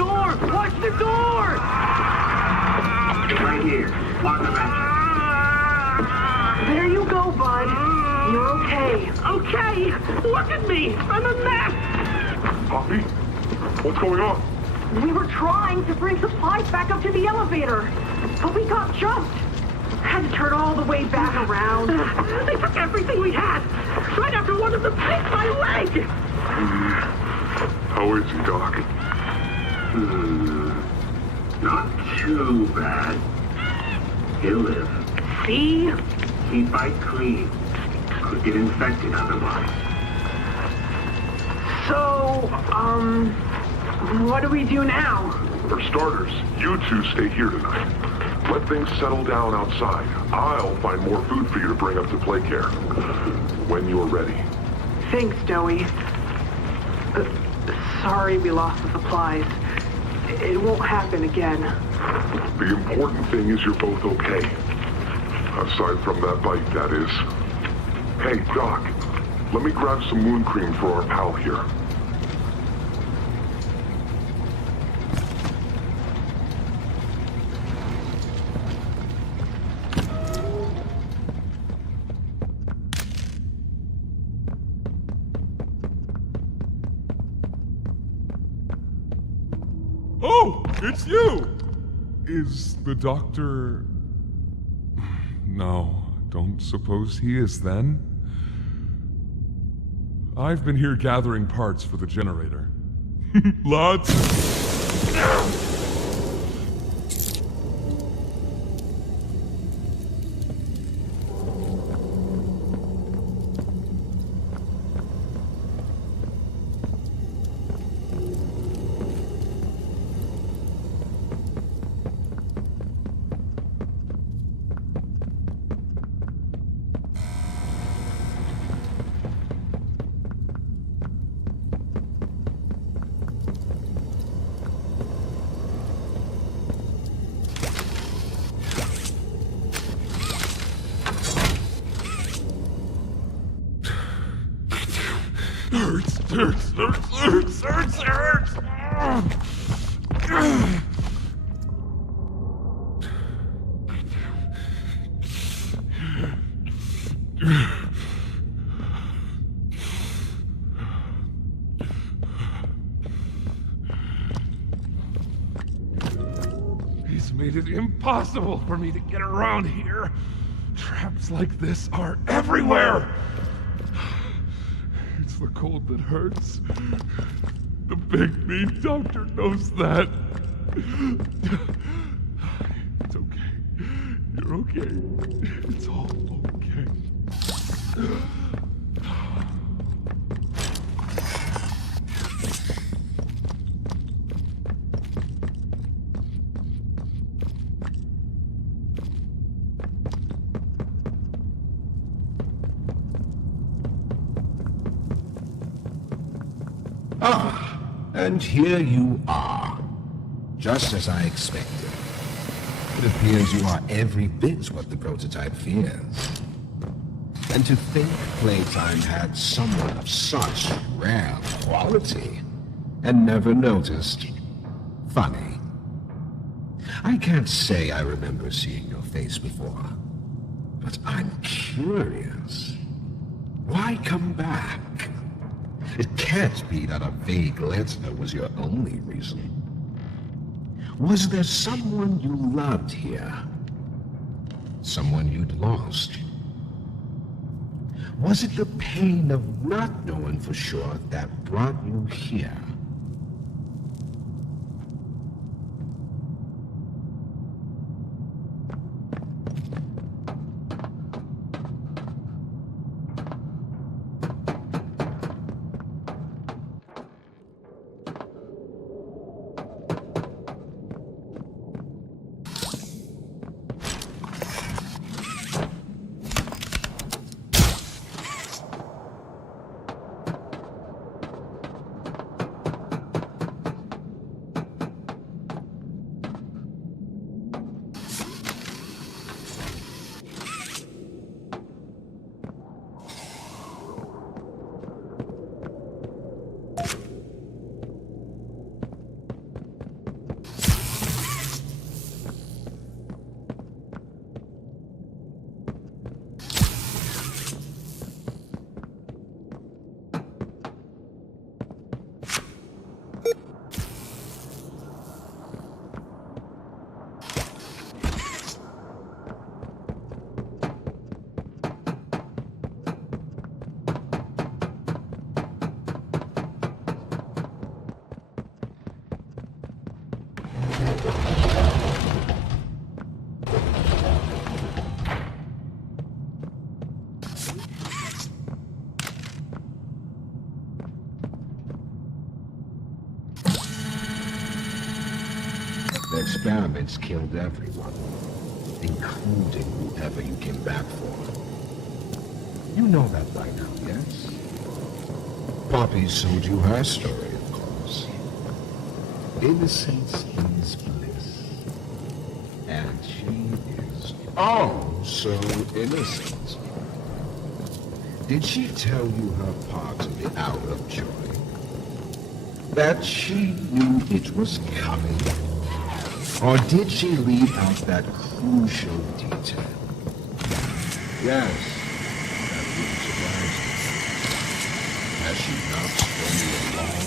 door! Watch the door! Right here, on the mattress. There you go, bud. You're okay. Okay, look at me! I'm a mess! Poppy? What's going on? We were trying to bring supplies back up to the elevator, but we got jumped. Had to turn all the way back around. They took everything we had! Right after one of them picked my leg! How is he, Doc? Not too bad. He'll live. See? Keep it clean. Could get infected otherwise. So, what do we do now? For starters, you two stay here tonight. Let things settle down outside. I'll find more food for you to bring up to play care. When you're ready. Thanks, Joey. Sorry we lost the supplies. It won't happen again. The important thing is you're both okay. Aside from that bite, that is. Hey, Doc, let me grab some wound cream for our pal here. Oh, it's you! Is the doctor... No, don't suppose he is then? I've been here gathering parts for the generator. Lots of... Hurts. He's made it impossible for me to get around here. Traps like this are everywhere. It's the cold that hurts. The big mean doctor knows that. It's okay. You're okay. It's all okay. Ah, and here you are. Just as I expected. It appears you are every bit what the prototype fears. And to think Playtime had someone of such rare quality and never noticed. Funny. I can't say I remember seeing your face before, but I'm curious. Why come back? It can't be that a vague letter was your only reason. Was there someone you loved here? Someone you'd lost? Was it the pain of not knowing for sure that brought you here? experiments killed everyone, including whoever you came back for. You know that by now, yes? Poppy told you her story, of course. Innocence is bliss. And she is oh so innocent. Did she tell you her part of the hour of joy? That she knew it was coming? Or did she leave out that crucial detail? Yes, that wouldn't surprise me. Has she not strung you along,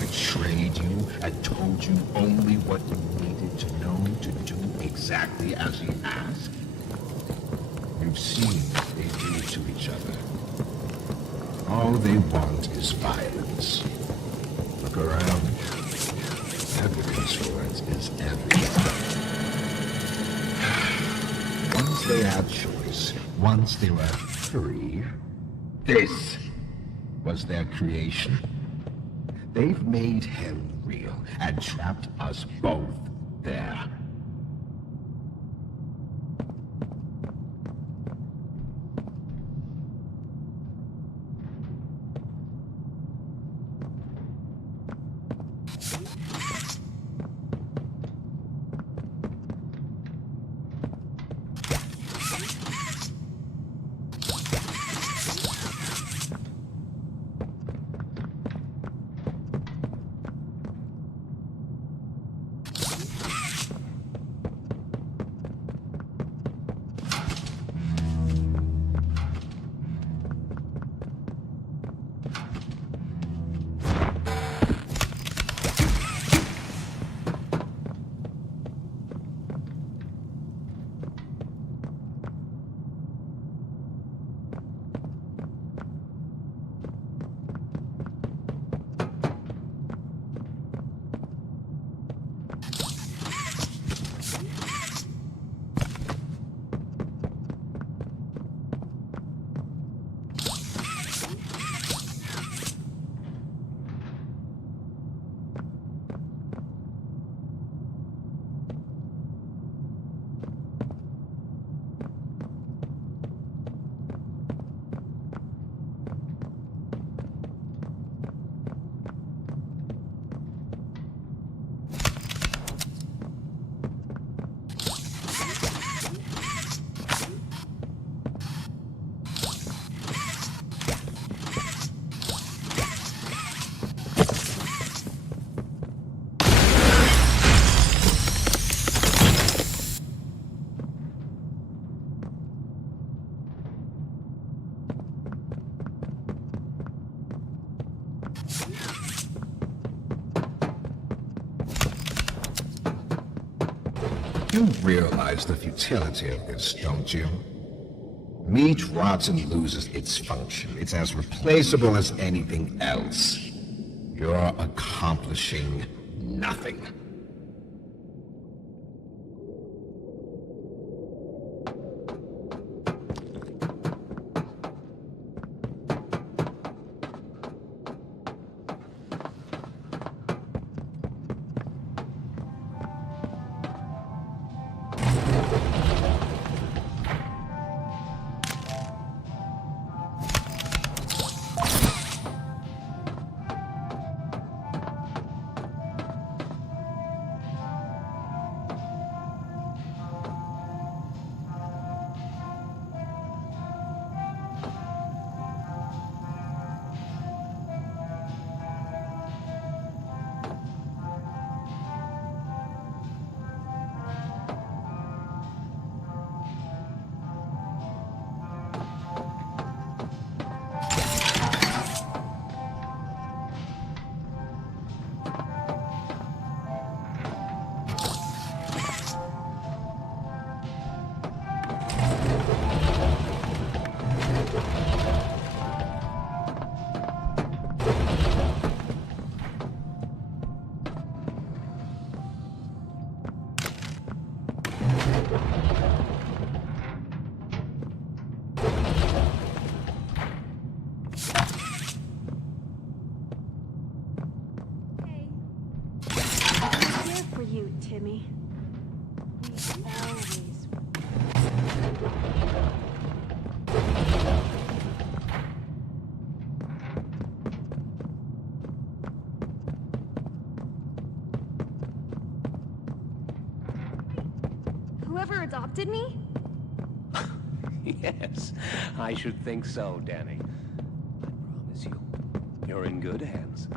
betrayed you, and told you only what you needed to know to do exactly as you asked? You've seen what they do to each other. All they want is violence. Look around. Evidence for it is everywhere. Once they had choice, once they were free, this was their creation. They've made hell real and trapped us both there. You realize the futility of this, don't you? Meat rots and loses its function. It's as replaceable as anything else. You're accomplishing nothing. Whoever adopted me? Yes, I should think so, Danny. I promise you, you're in good hands.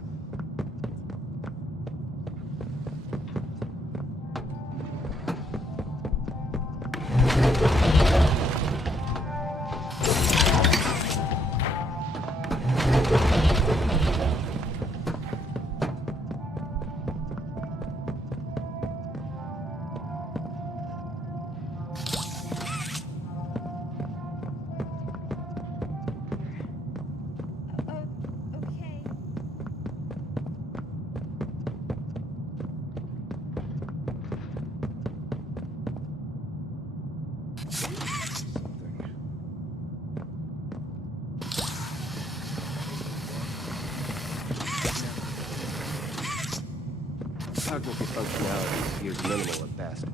Cognitive functionality appears minimal at best.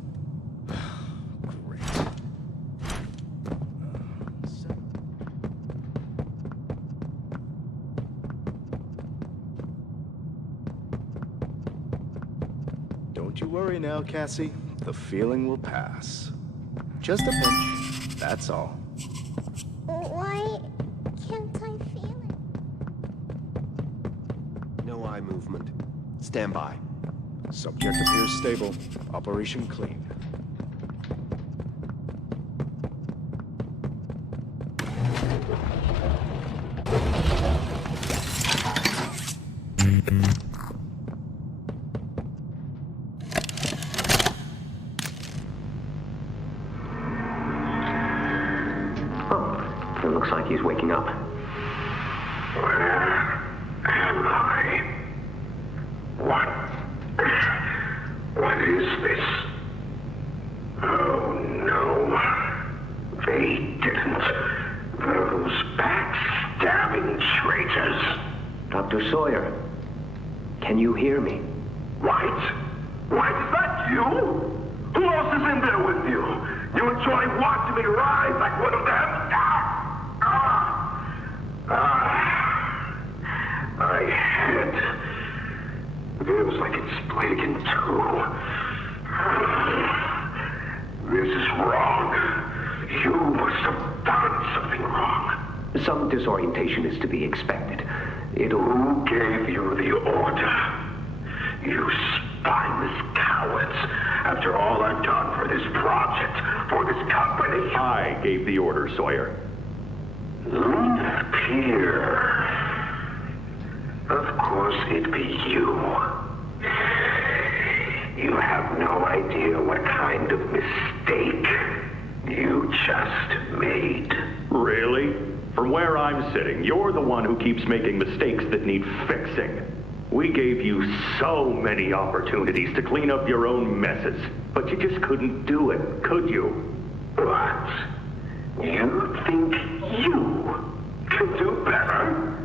Great. Don't you worry now, Cassie. The feeling will pass. Just a pinch, that's all. Why can't I feel it? No eye movement. Stand by. Subject appears stable. Operation clean. Oh, it looks like he's waking up. Where am I? What is this? Oh no. They didn't. Those backstabbing traitors. Dr. Sawyer, can you hear me? White? White, is that you? Who else is in there with you? You enjoy watching me rise like one of them? My head feels like it's split in two. This is wrong. You must have done something wrong. Some disorientation is to be expected. Who gave you the order? You spineless cowards. After all I've done for this project, for this company. I gave the order, Sawyer. Here. Of course it'd be you. You have no idea what kind of mistake you just made. Really? From where I'm sitting, you're the one who keeps making mistakes that need fixing. We gave you so many opportunities to clean up your own messes, but you just couldn't do it, could you? What? You think you can do better?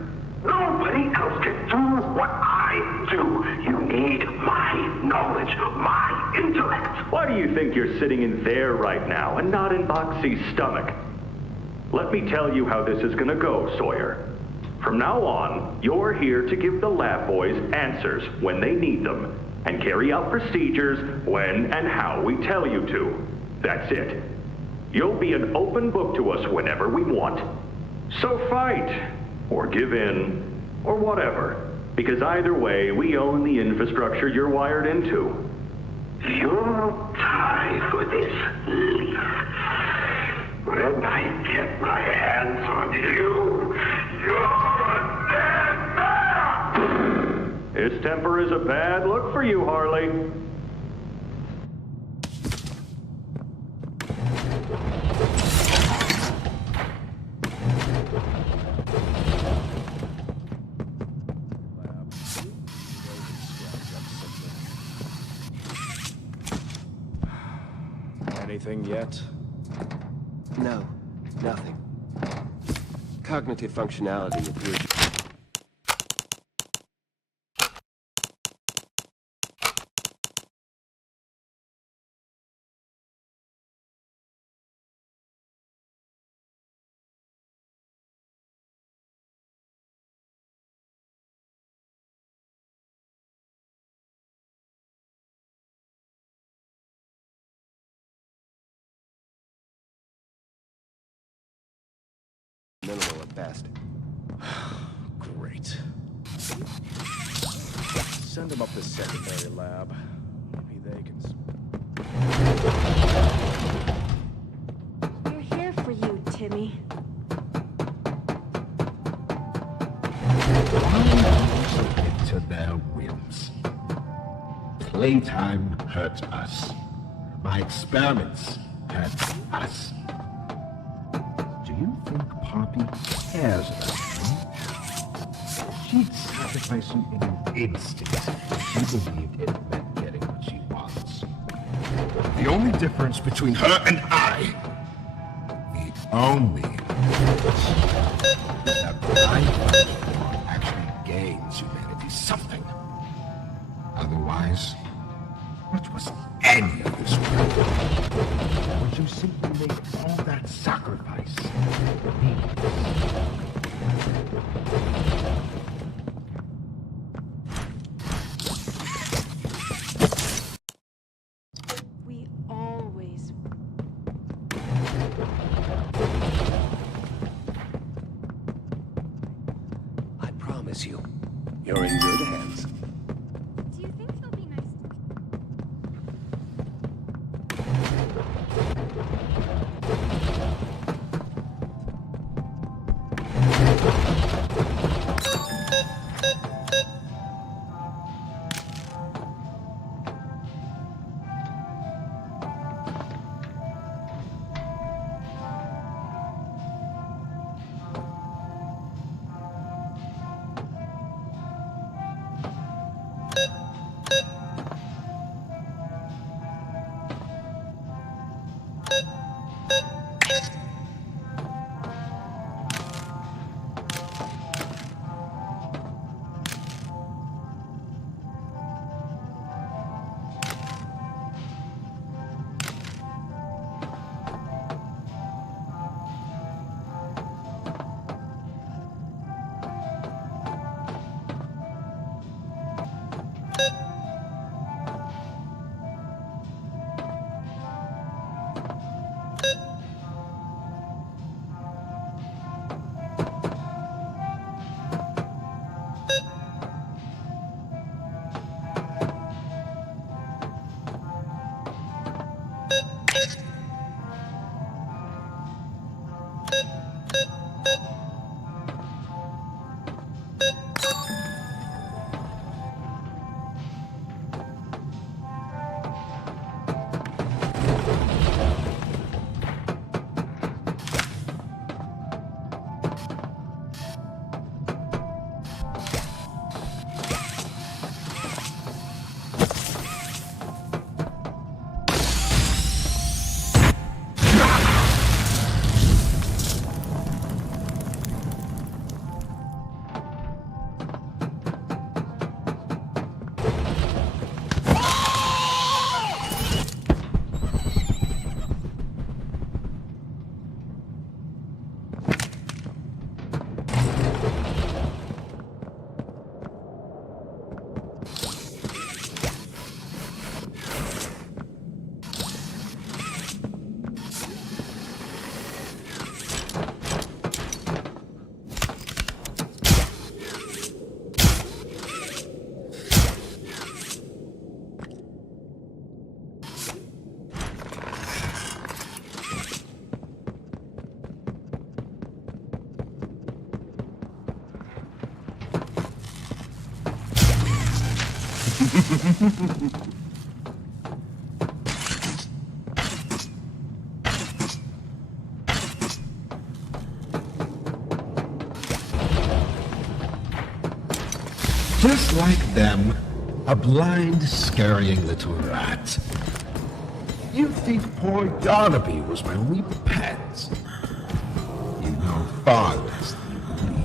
Nobody else can do what I do. You need my knowledge, my intellect. Why do you think you're sitting in there right now and not in Boxy's stomach? Let me tell you how this is gonna go, Sawyer. From now on, you're here to give the lab boys answers when they need them, and carry out procedures when and how we tell you to. That's it. You'll be an open book to us whenever we want. So fight, or give in, or whatever, because either way, we own the infrastructure you're wired into. You'll die for this, Leaf. When I get my hands on you, you're a dead man! His temper is a bad look for you, Harley. Anything yet? No, nothing. Cognitive functionality appears... best. Great. Send them up to secondary lab. Maybe they can... We're here for you, Timmy. Why to their whims? Playtime hurt us. My experiments hurt us. Do you think Poppy cares about you? She'd sacrifice you in an instant if she believed it meant getting what she wants. The only difference between her and I, the only difference, is that my platform actually gains humanity something. Otherwise, what was any of this work? Would you simply make all that sacrifice meaningless? We always... I promise you, you're in good hands. Do you think he'll be nice to Just like them, a blind, scurrying little rat. You think poor Barnaby was my only pet? You know far less than you believe.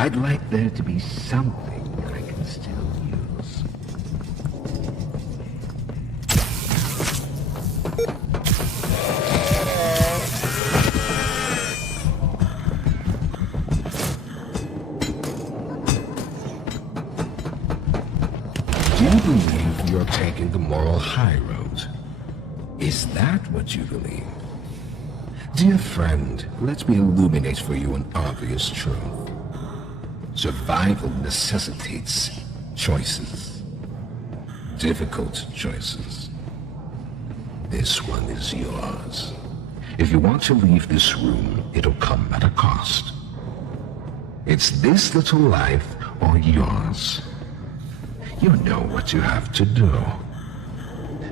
I'd like there to be something I can still use. Do you believe you're taking the moral high road? Is that what you believe? Dear friend, let me illuminate for you an obvious truth. Survival necessitates choices. Difficult choices. This one is yours. If you want to leave this room, it'll come at a cost. It's this little life or yours. You know what you have to do.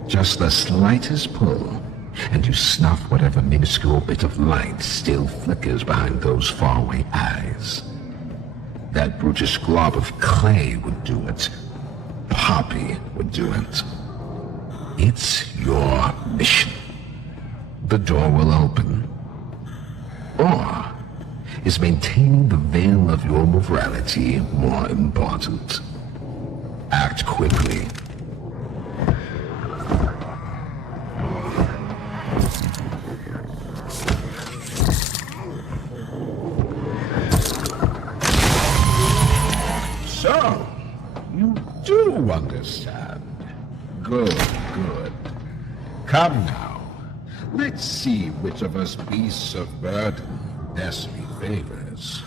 Just the slightest pull, and you snuff whatever minuscule bit of light still flickers behind those faraway eyes. That brutish glob of clay would do it. Poppy would do it. It's your mission. The door will open. Or is maintaining the veil of your morality more important? Act quickly. So, you do understand. Good, good. Come now. Let's see which of us beasts of burden destiny favors.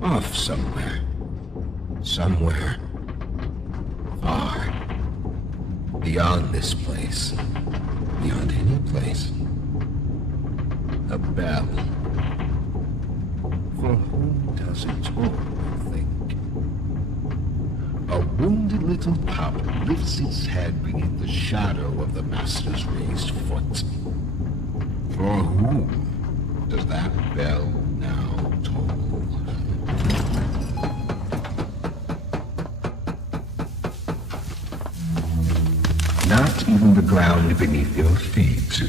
Off somewhere. Somewhere. Far. Beyond this place. Beyond any place. A bell. For whom does it toll, you think? A wounded little pup lifts its head beneath the shadow of the master's raised foot. For whom does that bell now toll? Not even the ground beneath your feet.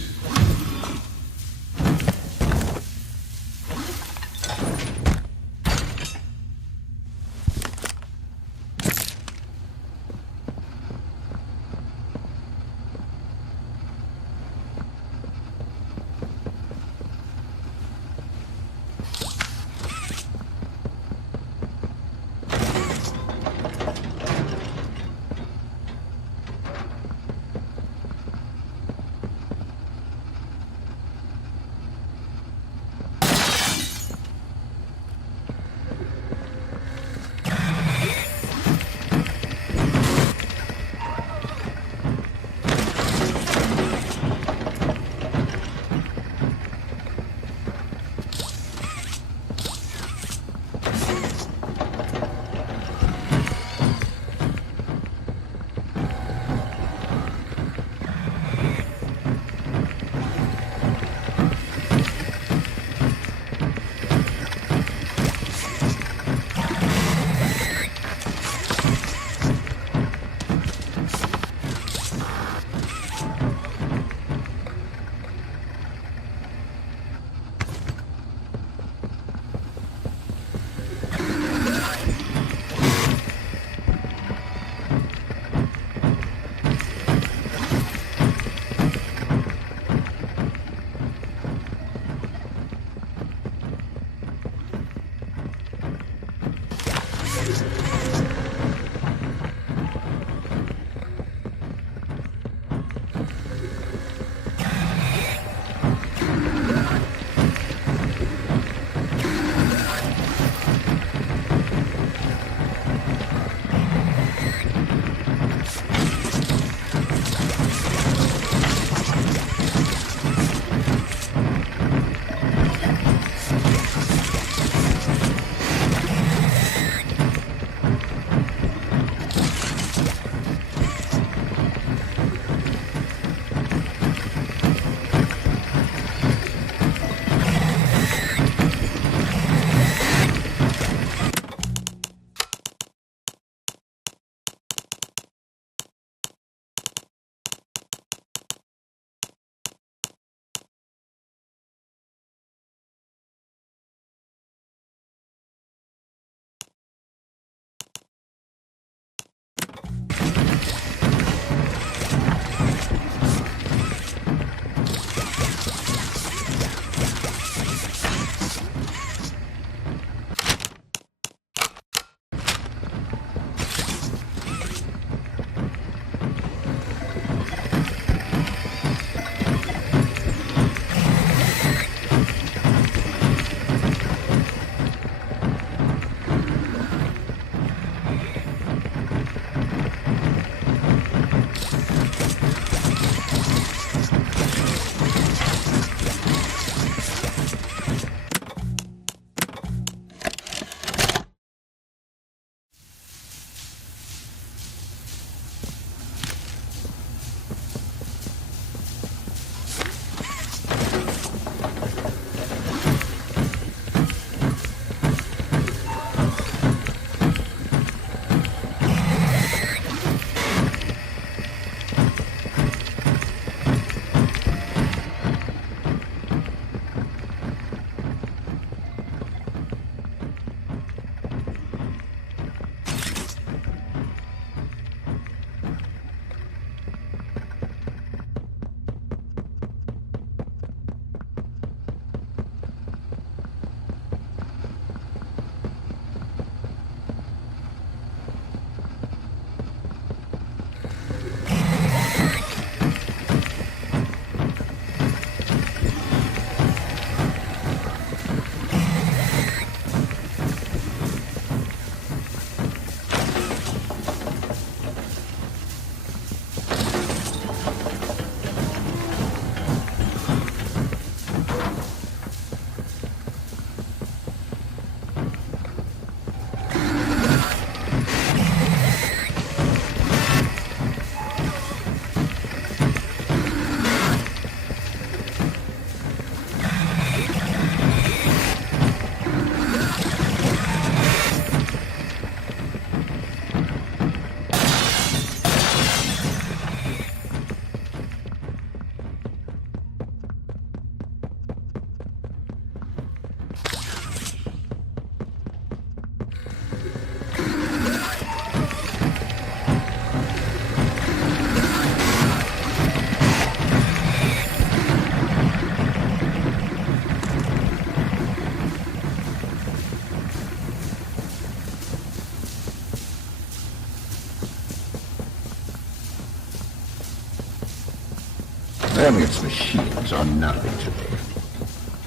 Elliott's machines are nothing to me.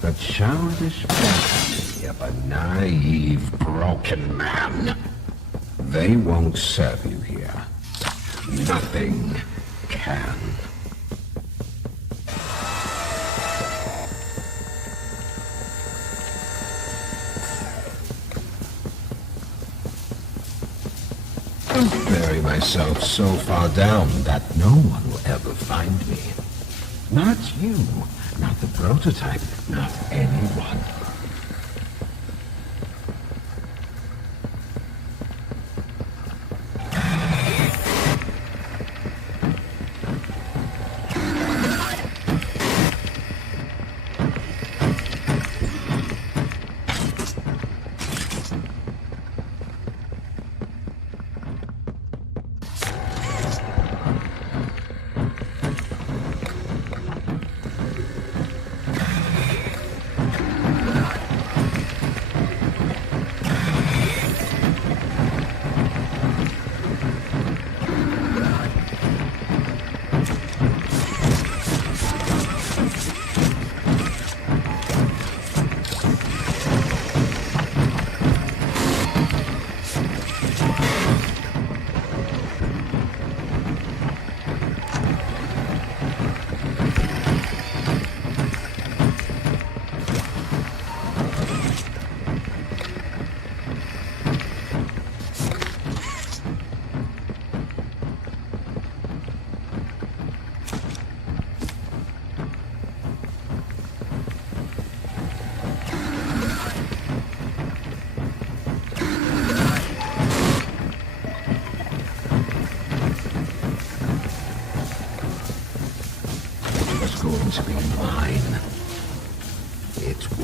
The childish fantasy of a naive, broken man. They won't serve you here. Nothing can. I'll bury myself so far down that no one will ever find me. Not you, not the prototype, not anyone.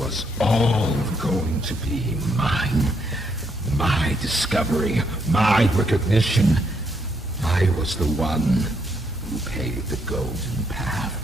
was all going to be mine. My discovery, my recognition. I was the one who paved the golden path.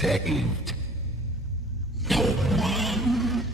Saved no one.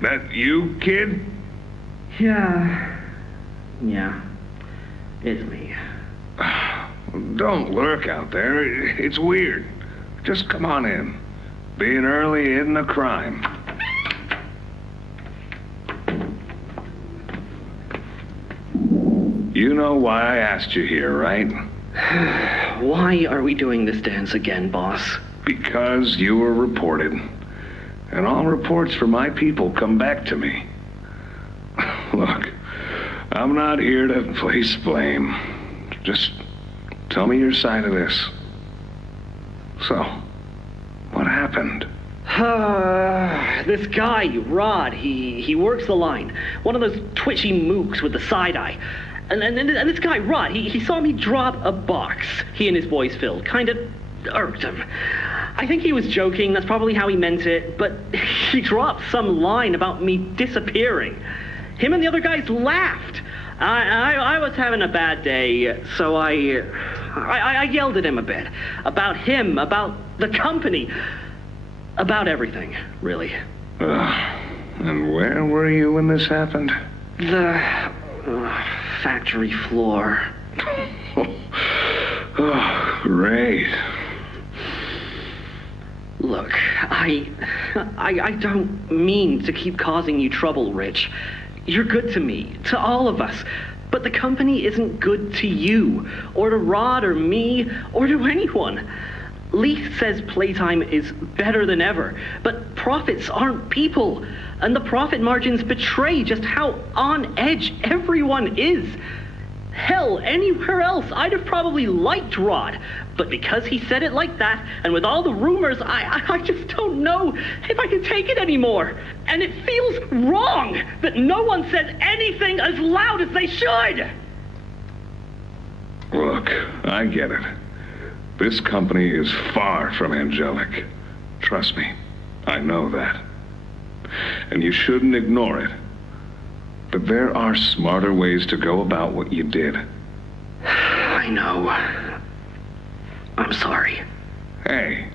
That you, kid? Yeah, it's me. Don't lurk out there. It's weird. Just come on in. Being early isn't a crime. You know why I asked you here, right? Why are we doing this dance again, boss? Because you were reported. And all reports for my people come back to me. Look, I'm not here to place blame. Just tell me your side of this. So, what happened? This guy, Rod, he works the line. One of those twitchy mooks with the side eye. And this guy, Rod, he saw me drop a box he and his boys filled. Kinda irked him. I think he was joking, that's probably how he meant it, but he dropped some line about me disappearing. Him and the other guys laughed. I was having a bad day, so I yelled at him a bit. About him, about the company, about everything, really. And where were you when this happened? The factory floor. Oh, great. Look, I don't mean to keep causing you trouble, Rich. You're good to me, to all of us. But the company isn't good to you, or to Rod, or me, or to anyone. Leith says Playtime is better than ever, but profits aren't people. And the profit margins betray just how on edge everyone is. Hell, anywhere else, I'd have probably liked Rod. But because he said it like that, and with all the rumors, I just don't know if I can take it anymore. And it feels wrong that no one says anything as loud as they should. Look, I get it. This company is far from angelic. Trust me, I know that. And you shouldn't ignore it. But there are smarter ways to go about what you did. I know. I'm sorry. Hey,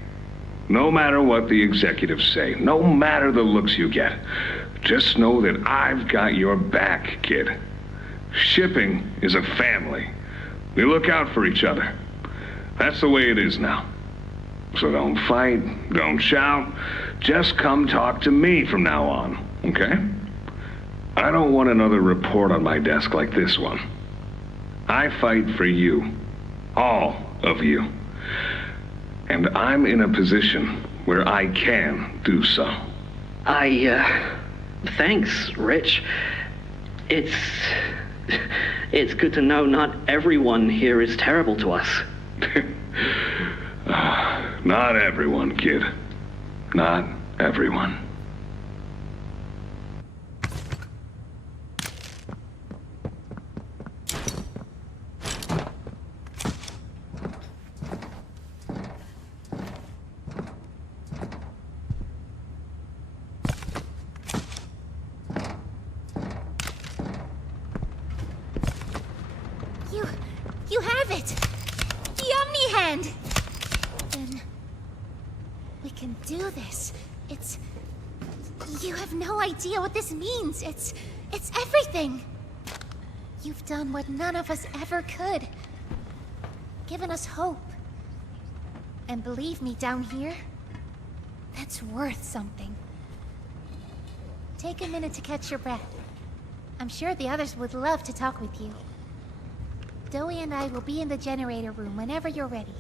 no matter what the executives say, no matter the looks you get, just know that I've got your back, kid. Shipping is a family. We look out for each other. That's the way it is now. So don't fight, don't shout. Just come talk to me from now on, okay? I don't want another report on my desk like this one. I fight for you. All of you. And I'm in a position where I can do so. Thanks, Rich. It's good to know not everyone here is terrible to us. Not everyone, kid. Not everyone. You have it! The Omni-Hand! Then we can do this. You have no idea what this means. It's everything. You've done what none of us ever could. Given us hope. And believe me, down here, that's worth something. Take a minute to catch your breath. I'm sure the others would love to talk with you. Dowie and I will be in the generator room whenever you're ready.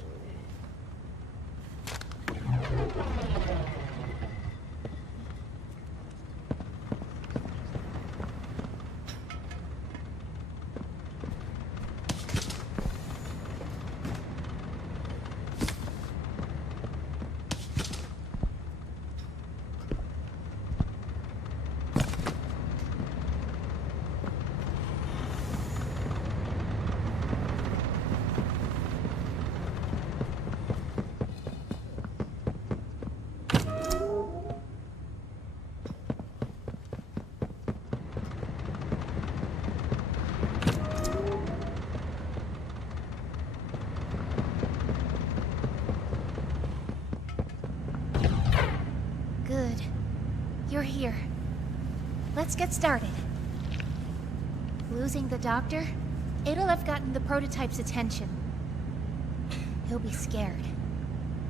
you're here. Let's get started. Losing the doctor? It'll have gotten the prototype's attention. He'll be scared.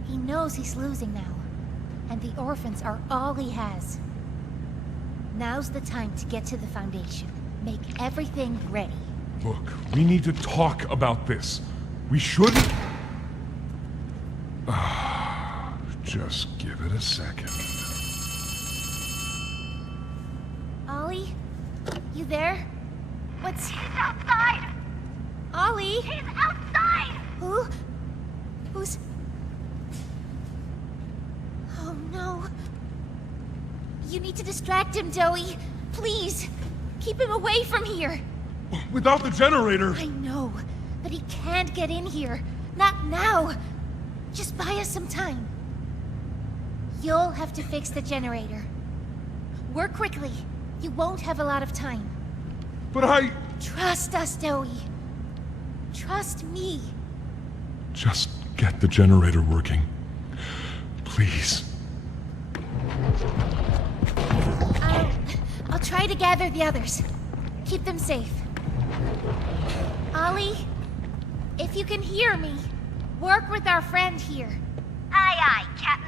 He knows he's losing now, and the orphans are all he has. Now's the time to get to the Foundation. Make everything ready. Look, we need to talk about this. We shouldn't... Just give it a second. Ollie? You there? What's... He's outside! Ollie? He's outside! Who? Who's... Oh no. You need to distract him, Joey. Please. Keep him away from here. Without the generator... I know, but he can't get in here. Not now. Just buy us some time. You'll have to fix the generator. Work quickly. You won't have a lot of time. But I... Trust us, Joey. Trust me. Just get the generator working. Please. I'll try to gather the others. Keep them safe. Ollie, if you can hear me, work with our friend here. Aye, aye, Captain.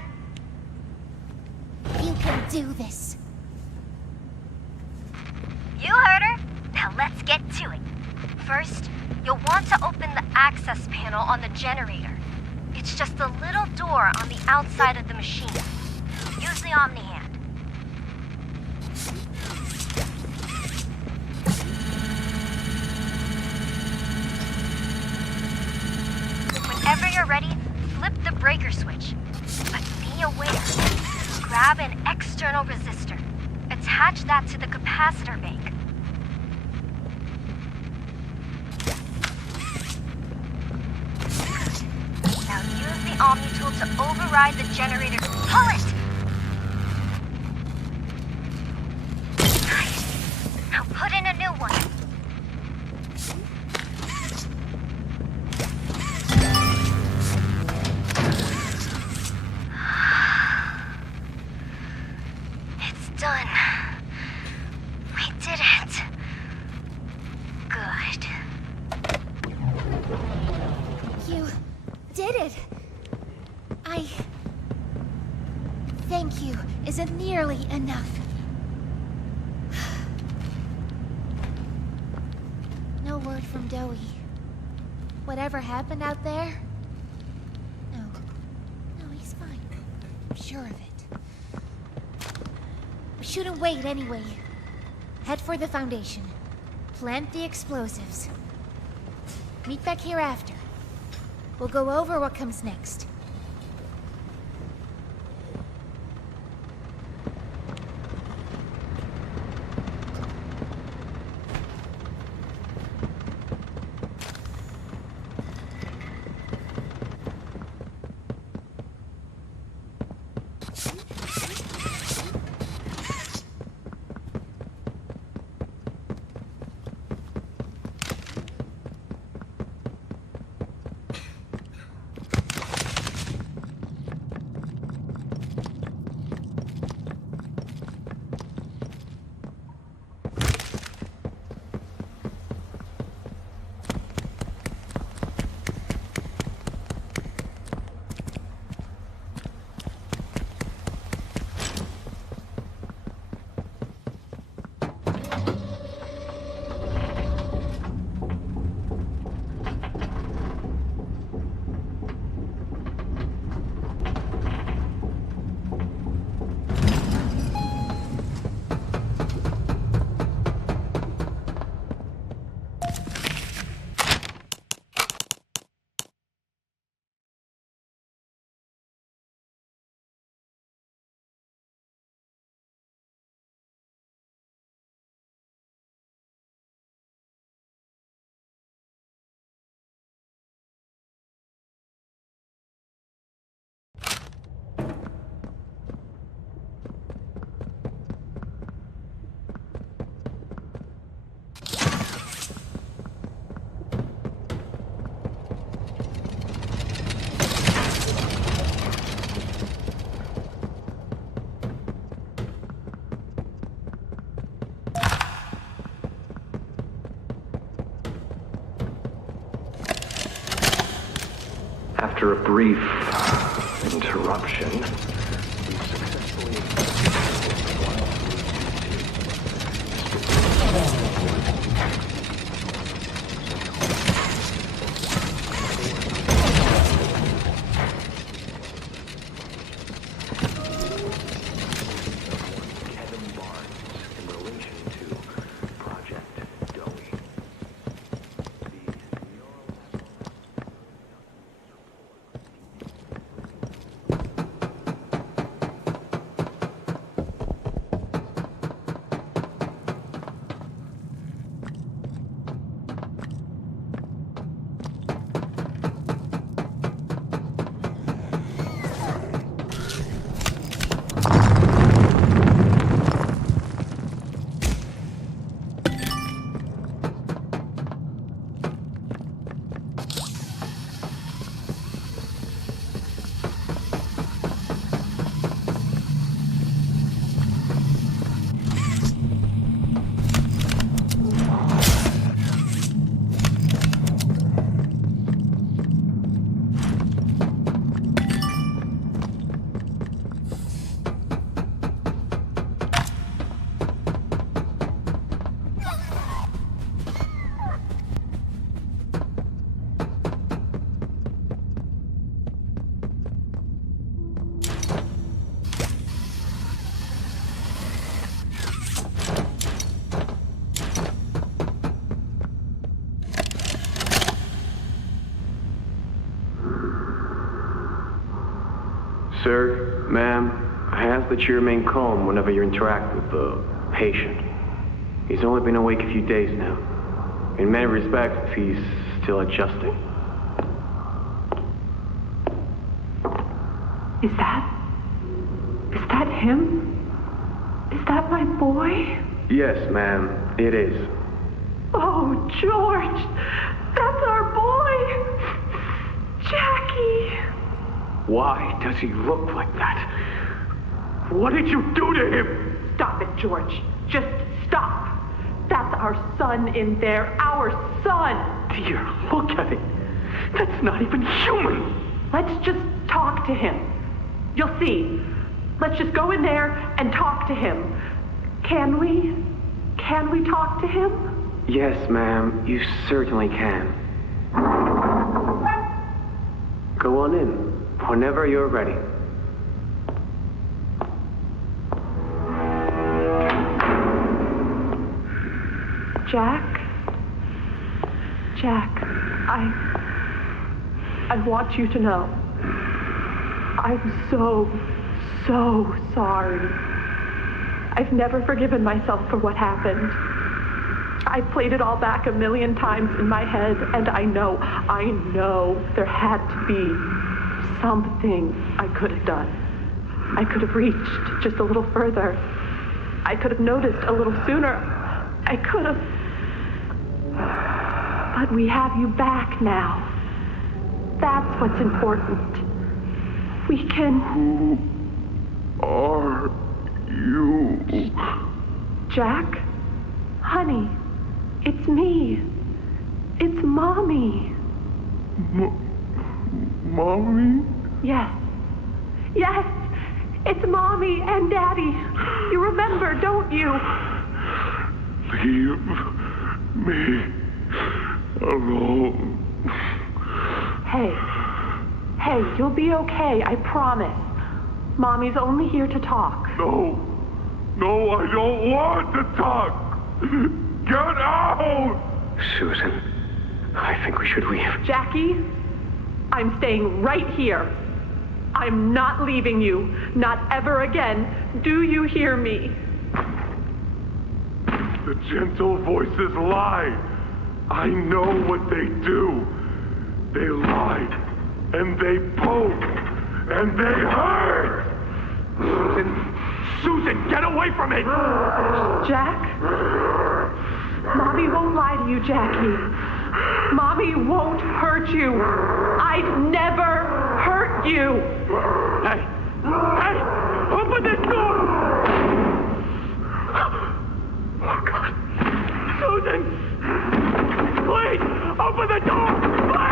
You can do this. You heard her. Now let's get to it. First, you'll want to open the access panel on the generator. It's just a little door on the outside of the machine. Use the Omni hand. Whenever you're ready, flip the breaker switch. But be aware. Grab an external resistor. Attach that to the capacitor bank. Now use the Omni tool to override the generator. Pull it! Nice. Now put in a new one. It's done. We did it. Good. You did it. Thank you isn't nearly enough. No word from Dowie. Whatever happened out there? No, he's fine. I'm sure of it. We shouldn't wait anyway. Head for the Foundation. Plant the explosives. Meet back here after. We'll go over what comes next. After a brief interruption, we successfully Sir, ma'am, I ask that you remain calm whenever you interact with the patient. He's only been awake a few days now. In many respects, he's still adjusting. Is that him? Is that my boy? Yes, ma'am, it is. Oh, George! That's our boy! Jackie! Why does he look like that? What did you do to him? Stop it, George. Just stop. That's our son in there. Our son! Dear, look at it. That's not even human. Let's just talk to him. You'll see. Let's just go in there and talk to him. Can we? Can we talk to him? Yes, ma'am, you certainly can. Go on in, whenever you're ready. Jack, I want you to know. I'm so sorry. I've never forgiven myself for what happened. I played it all back 1,000,000 times in my head, and I know there had to be something I could have done. I could have reached just a little further. I could have noticed a little sooner. I could have... But we have you back now. That's what's important. We can... Who are you? Jack? Honey, it's me. It's Mommy. Mommy? Yes. Yes! It's Mommy and Daddy. You remember, don't you? Leave me alone. Hey, you'll be okay, I promise. Mommy's only here to talk. No, I don't want to talk. Get out! Susan, I think we should leave. Jackie, I'm staying right here. I'm not leaving you. Not ever again. Do you hear me? The gentle voices lie. I know what they do. They lie, and they poke, and they hurt. Susan, get away from me! Jack? Mommy won't lie to you, Jackie. Mommy won't hurt you. I'd never hurt you. Hey! Open this door! Oh, God. Susan! Please! Open the door! Please!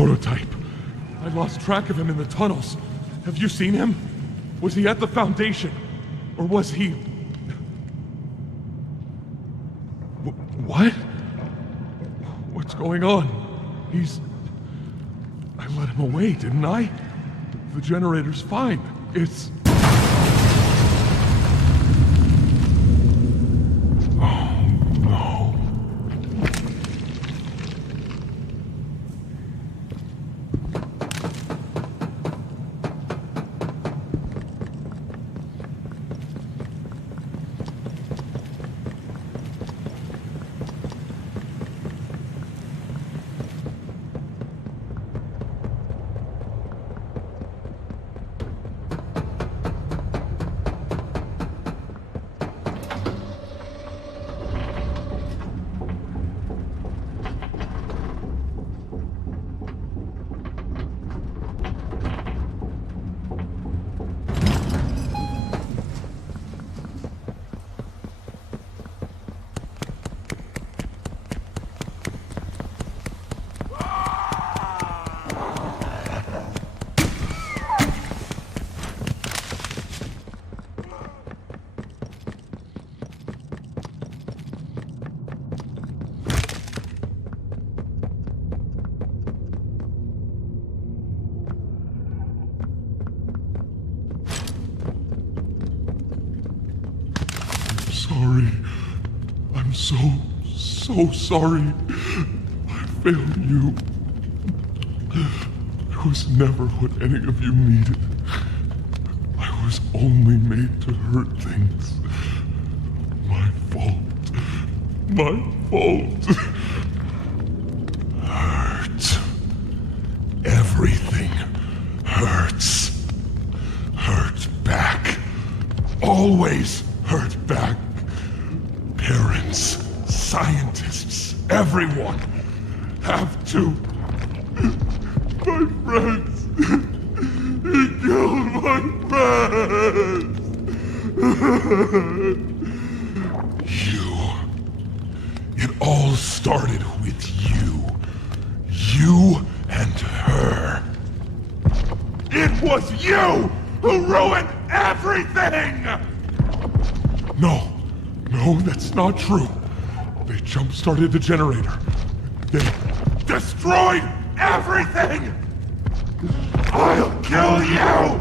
prototype. I lost track of him in the tunnels. Have you seen him? Was he at the Foundation? Or was he... What? What's going on? I let him away, didn't I? The generator's fine. It's... Oh, no. Sorry. I'm so sorry. I failed you. I was never what any of you needed. I was only made to hurt things. My fault. My fault. Hurt. Everything hurts. Hurt back. Always hurt back. Parents, scientists, everyone have to. My friends. He killed my friends. You. It all started with you. You and her. It was you who ruined everything! No, that's not true. They jump-started the generator. They destroyed everything! I'll kill you!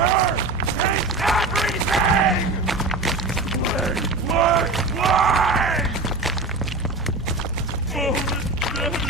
her! Take everything! Play! Oh, Daddy,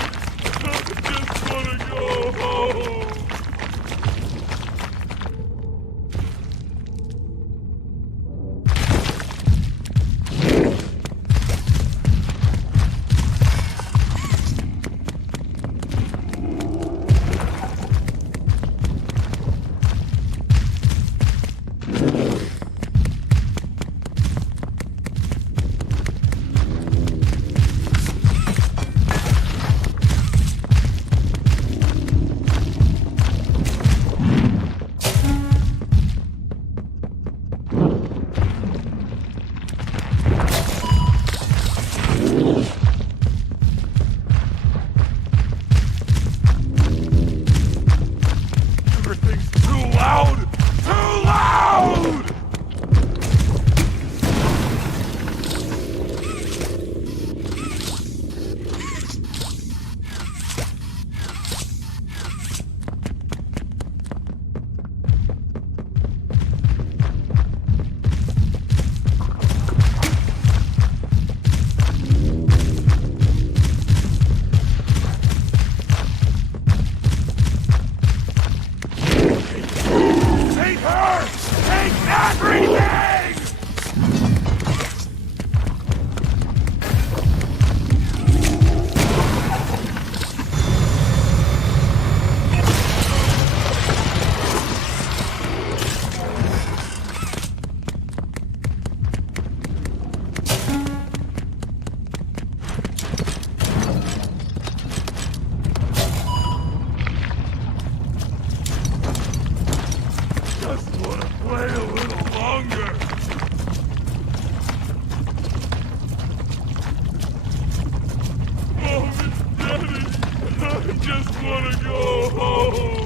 I just wanna go home.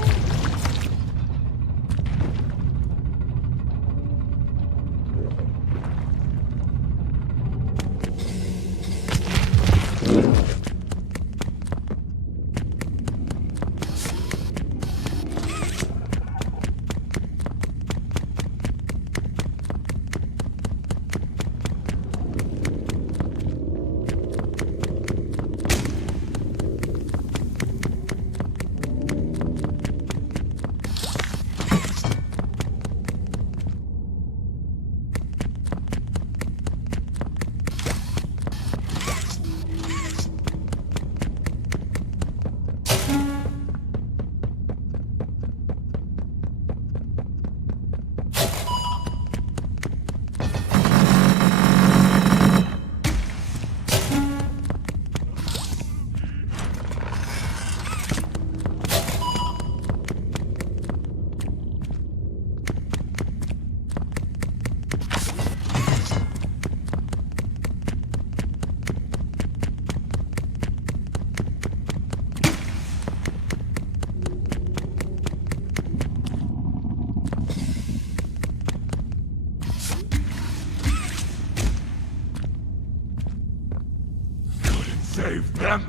Save them!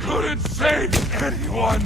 Couldn't save anyone!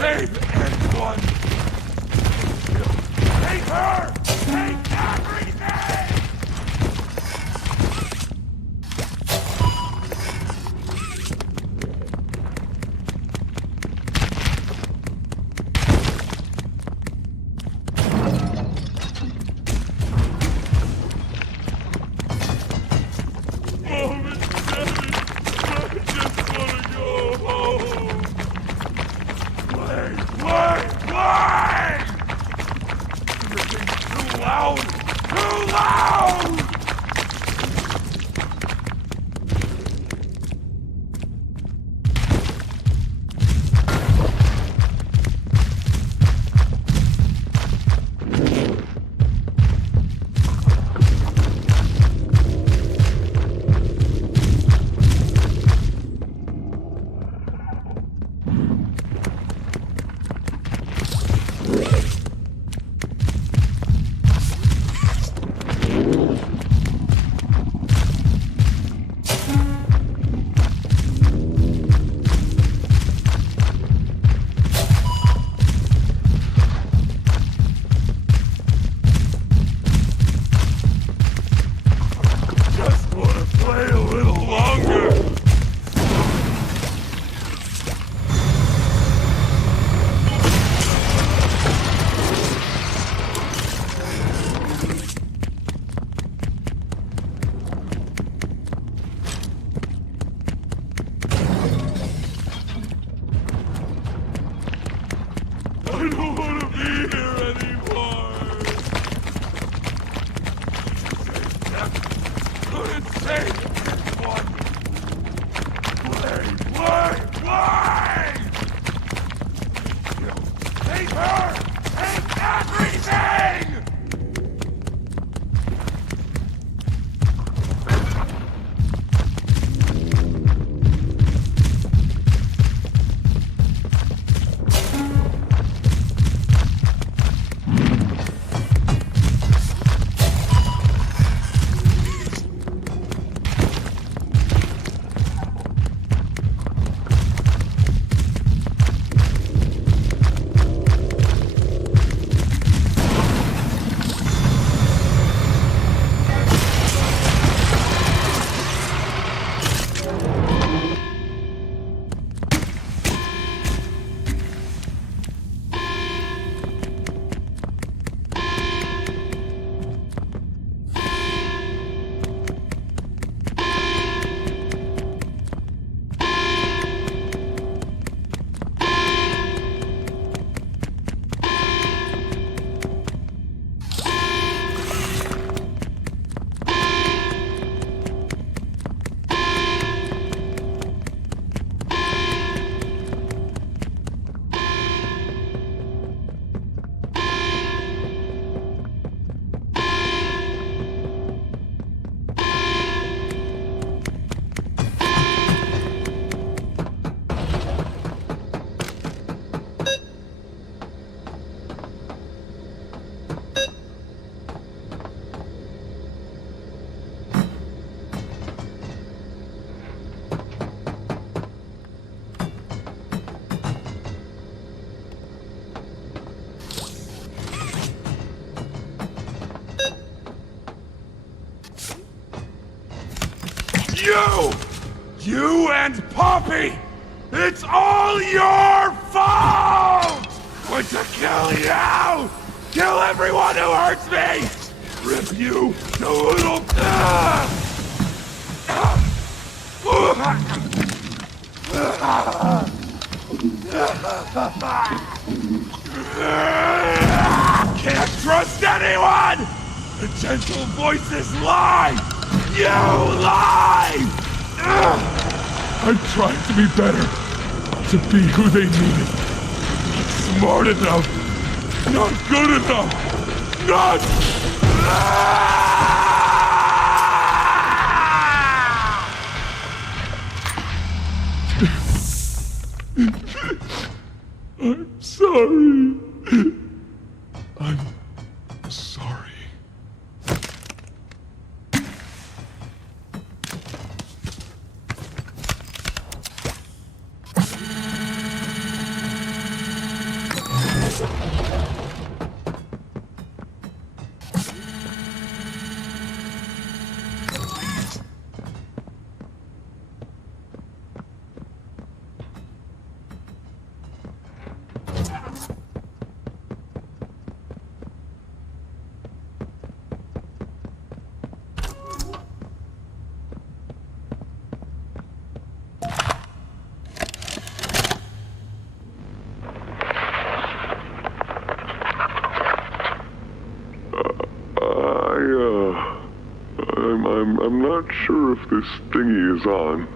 save anyone! Take her! Take everything! You and Poppy! It's all your fault! Going to kill you! Kill everyone who hurts me! Rip you to little... Can't trust anyone! The gentle voices lie! You lie! I'm trying to be better, to be who they needed. Not smart enough, not good enough, not... I'm sorry. I'm sorry. I'm not sure if this thingy is on,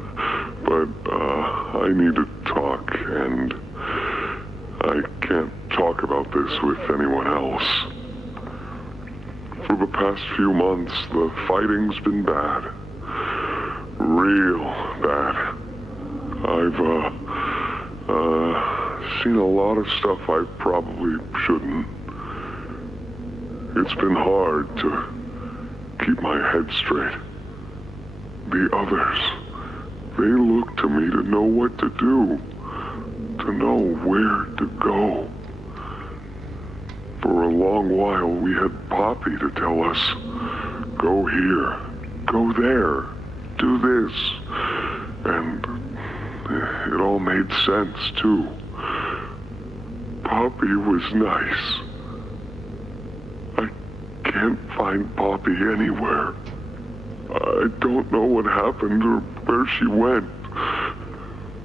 but I need to talk, and I can't talk about this with anyone else. For the past few months, the fighting's been bad. Real bad. I've seen a lot of stuff I probably shouldn't. It's been hard to keep my head straight. The others, they look to me to know what to do, to know where to go. For a long while, we had Poppy to tell us, go here, go there, do this. And it all made sense, too. Poppy was nice. I can't find Poppy anywhere. I don't know what happened or where she went.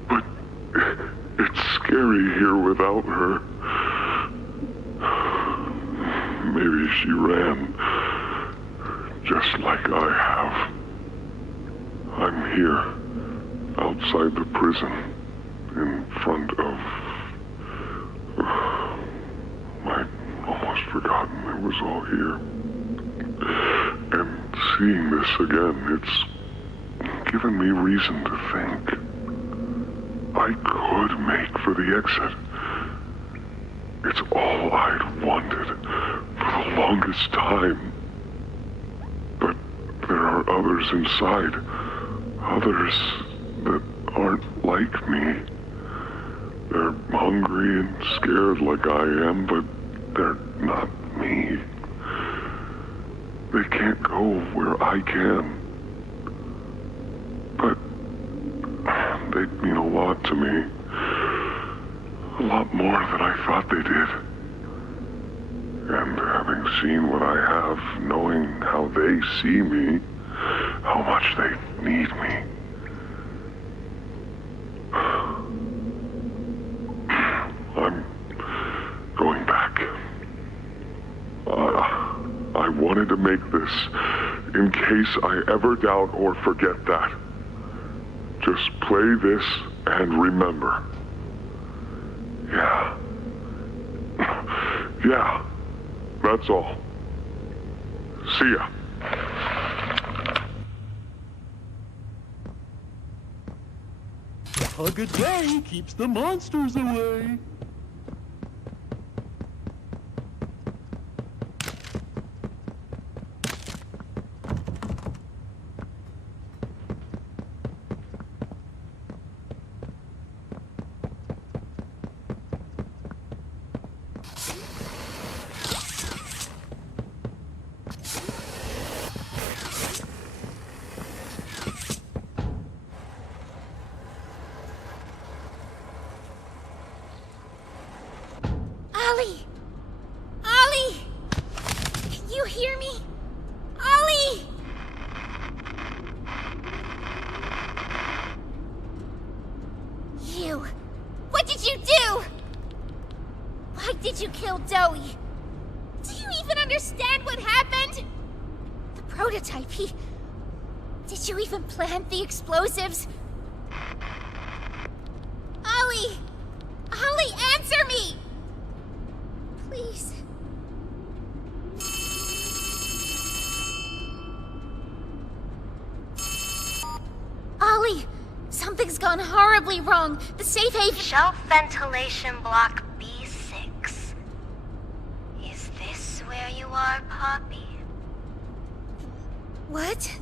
But it's scary here without her. Maybe she ran, just like I have. I'm here, outside the prison, in front of... I'd almost forgotten it was all here. And seeing this again, it's given me reason to think. I could make for the exit. It's all I'd wanted for the longest time. But there are others inside. Others that aren't like me. They're hungry and scared like I am, but they're not me. They can't go where I can. But they'd mean a lot to me. A lot more than I thought they did. And having seen what I have, knowing how they see me, how much they need me. I'm going back. I wanted to make this in case I ever doubt or forget that. Just play this and remember. Yeah. Yeah. That's all. See ya. A good day keeps the monsters away. Ollie! Ollie! Can you hear me? Ollie! You! What did you do? Why did you kill Zoe? Do you even understand what happened? The prototype, Did you even plant the explosives? Ollie! Ollie, answer me! Please. Ollie, something's gone horribly wrong. The safe haven... Shelf ventilation block B6. Is this where you are, Poppy? What?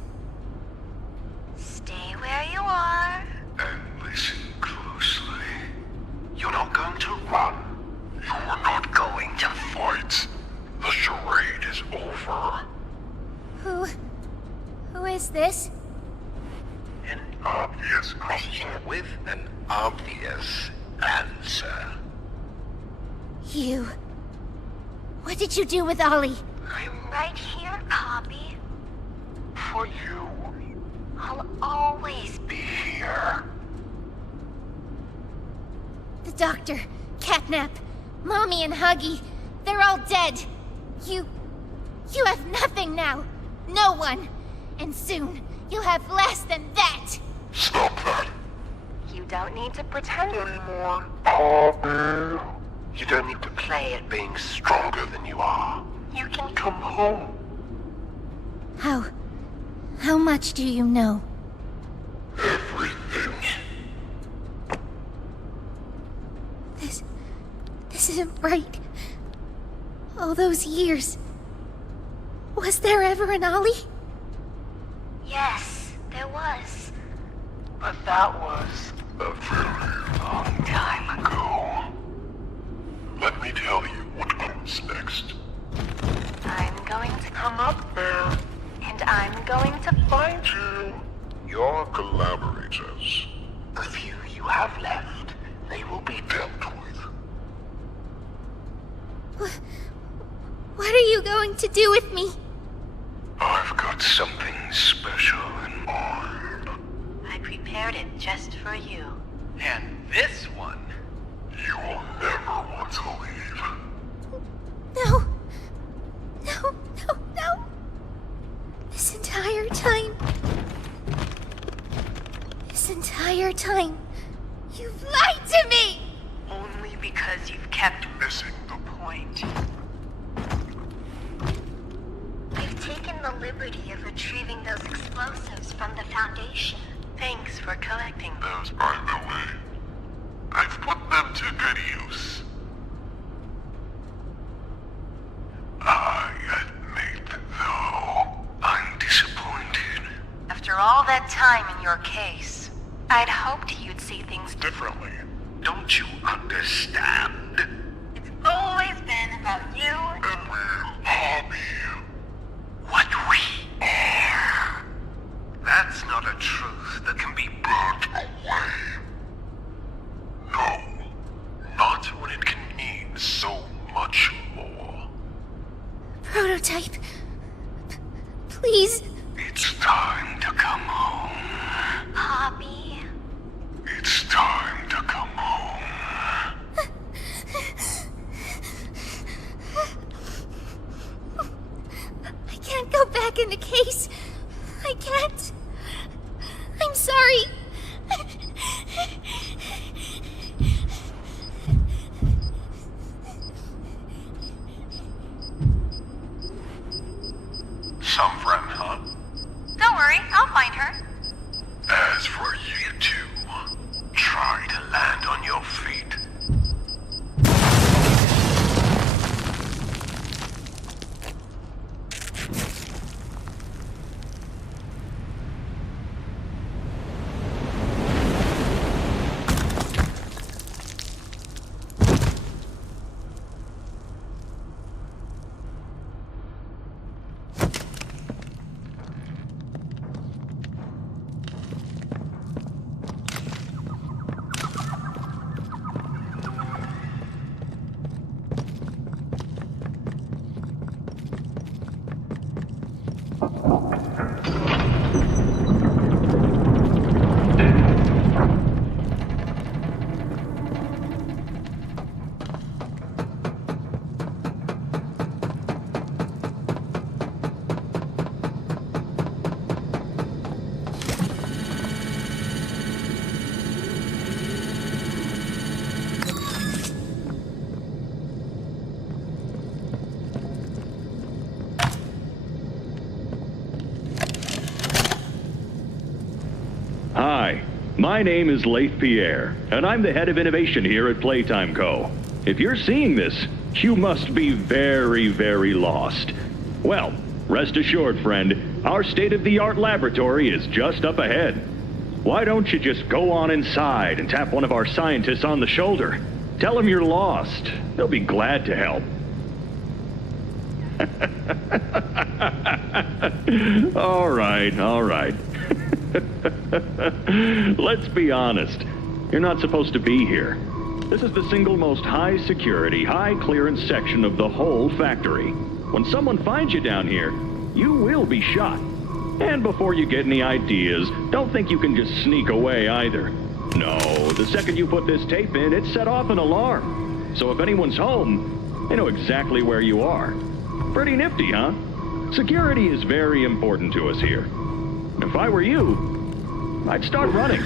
Stay where you are. And listen closely. You're not going to run. You're not going this? An obvious question with an obvious answer. You... What did you do with Ollie? I'm right here, Poppy. For you. I'll always be here. The doctor, Catnap, Mommy and Huggy, they're all dead. You have nothing now. No one. And soon, you'll have less than that. Stop that. You don't need to pretend anymore. Poppy. You don't need to play at being stronger than you are. You can come home. How much do you know? Everything. This isn't right. All those years. Was there ever an Ollie? Yes, there was. But that was a very long time ago. Let me tell you what comes next. I'm going to come up there. And I'm going to find you. Your collaborators. The few you have left, they will be dealt with. What are you going to do with me? I've got something special in mind. I prepared it just for you. And this one, you will never want to leave. No. This entire time, you've lied to me! Only because you've kept missing the point. I've taken the liberty of retrieving those explosives from the Foundation. Thanks for collecting those, by the way. I've put them to good use. I admit, though, I'm disappointed. After all that time in your case, I'd hoped you'd see things differently. Don't you understand? It's always been about you and me, Hobby. What we are. That's not a truth that can be burnt away. No, not when it can mean so much more. Prototype. Please. It's time to come home. Poppy. It's time to come home. I can't go back in the case. I can't. I'm sorry. Some friend, huh? Don't worry, I'll find her. As for you two, try to land on your feet. Hi, my name is Leif Pierre, and I'm the head of innovation here at Playtime Co. If you're seeing this, you must be very, very lost. Well, rest assured, friend, our state-of-the-art laboratory is just up ahead. Why don't you just go on inside and tap one of our scientists on the shoulder? Tell them you're lost. They'll be glad to help. All right. Let's be honest. You're not supposed to be here. This is the single most high security, high clearance section of the whole factory. When someone finds you down here, you will be shot. And before you get any ideas, don't think you can just sneak away either. No, the second you put this tape in, it set off an alarm. So if anyone's home, they know exactly where you are. Pretty nifty, huh? Security is very important to us here. If I were you, I'd start running.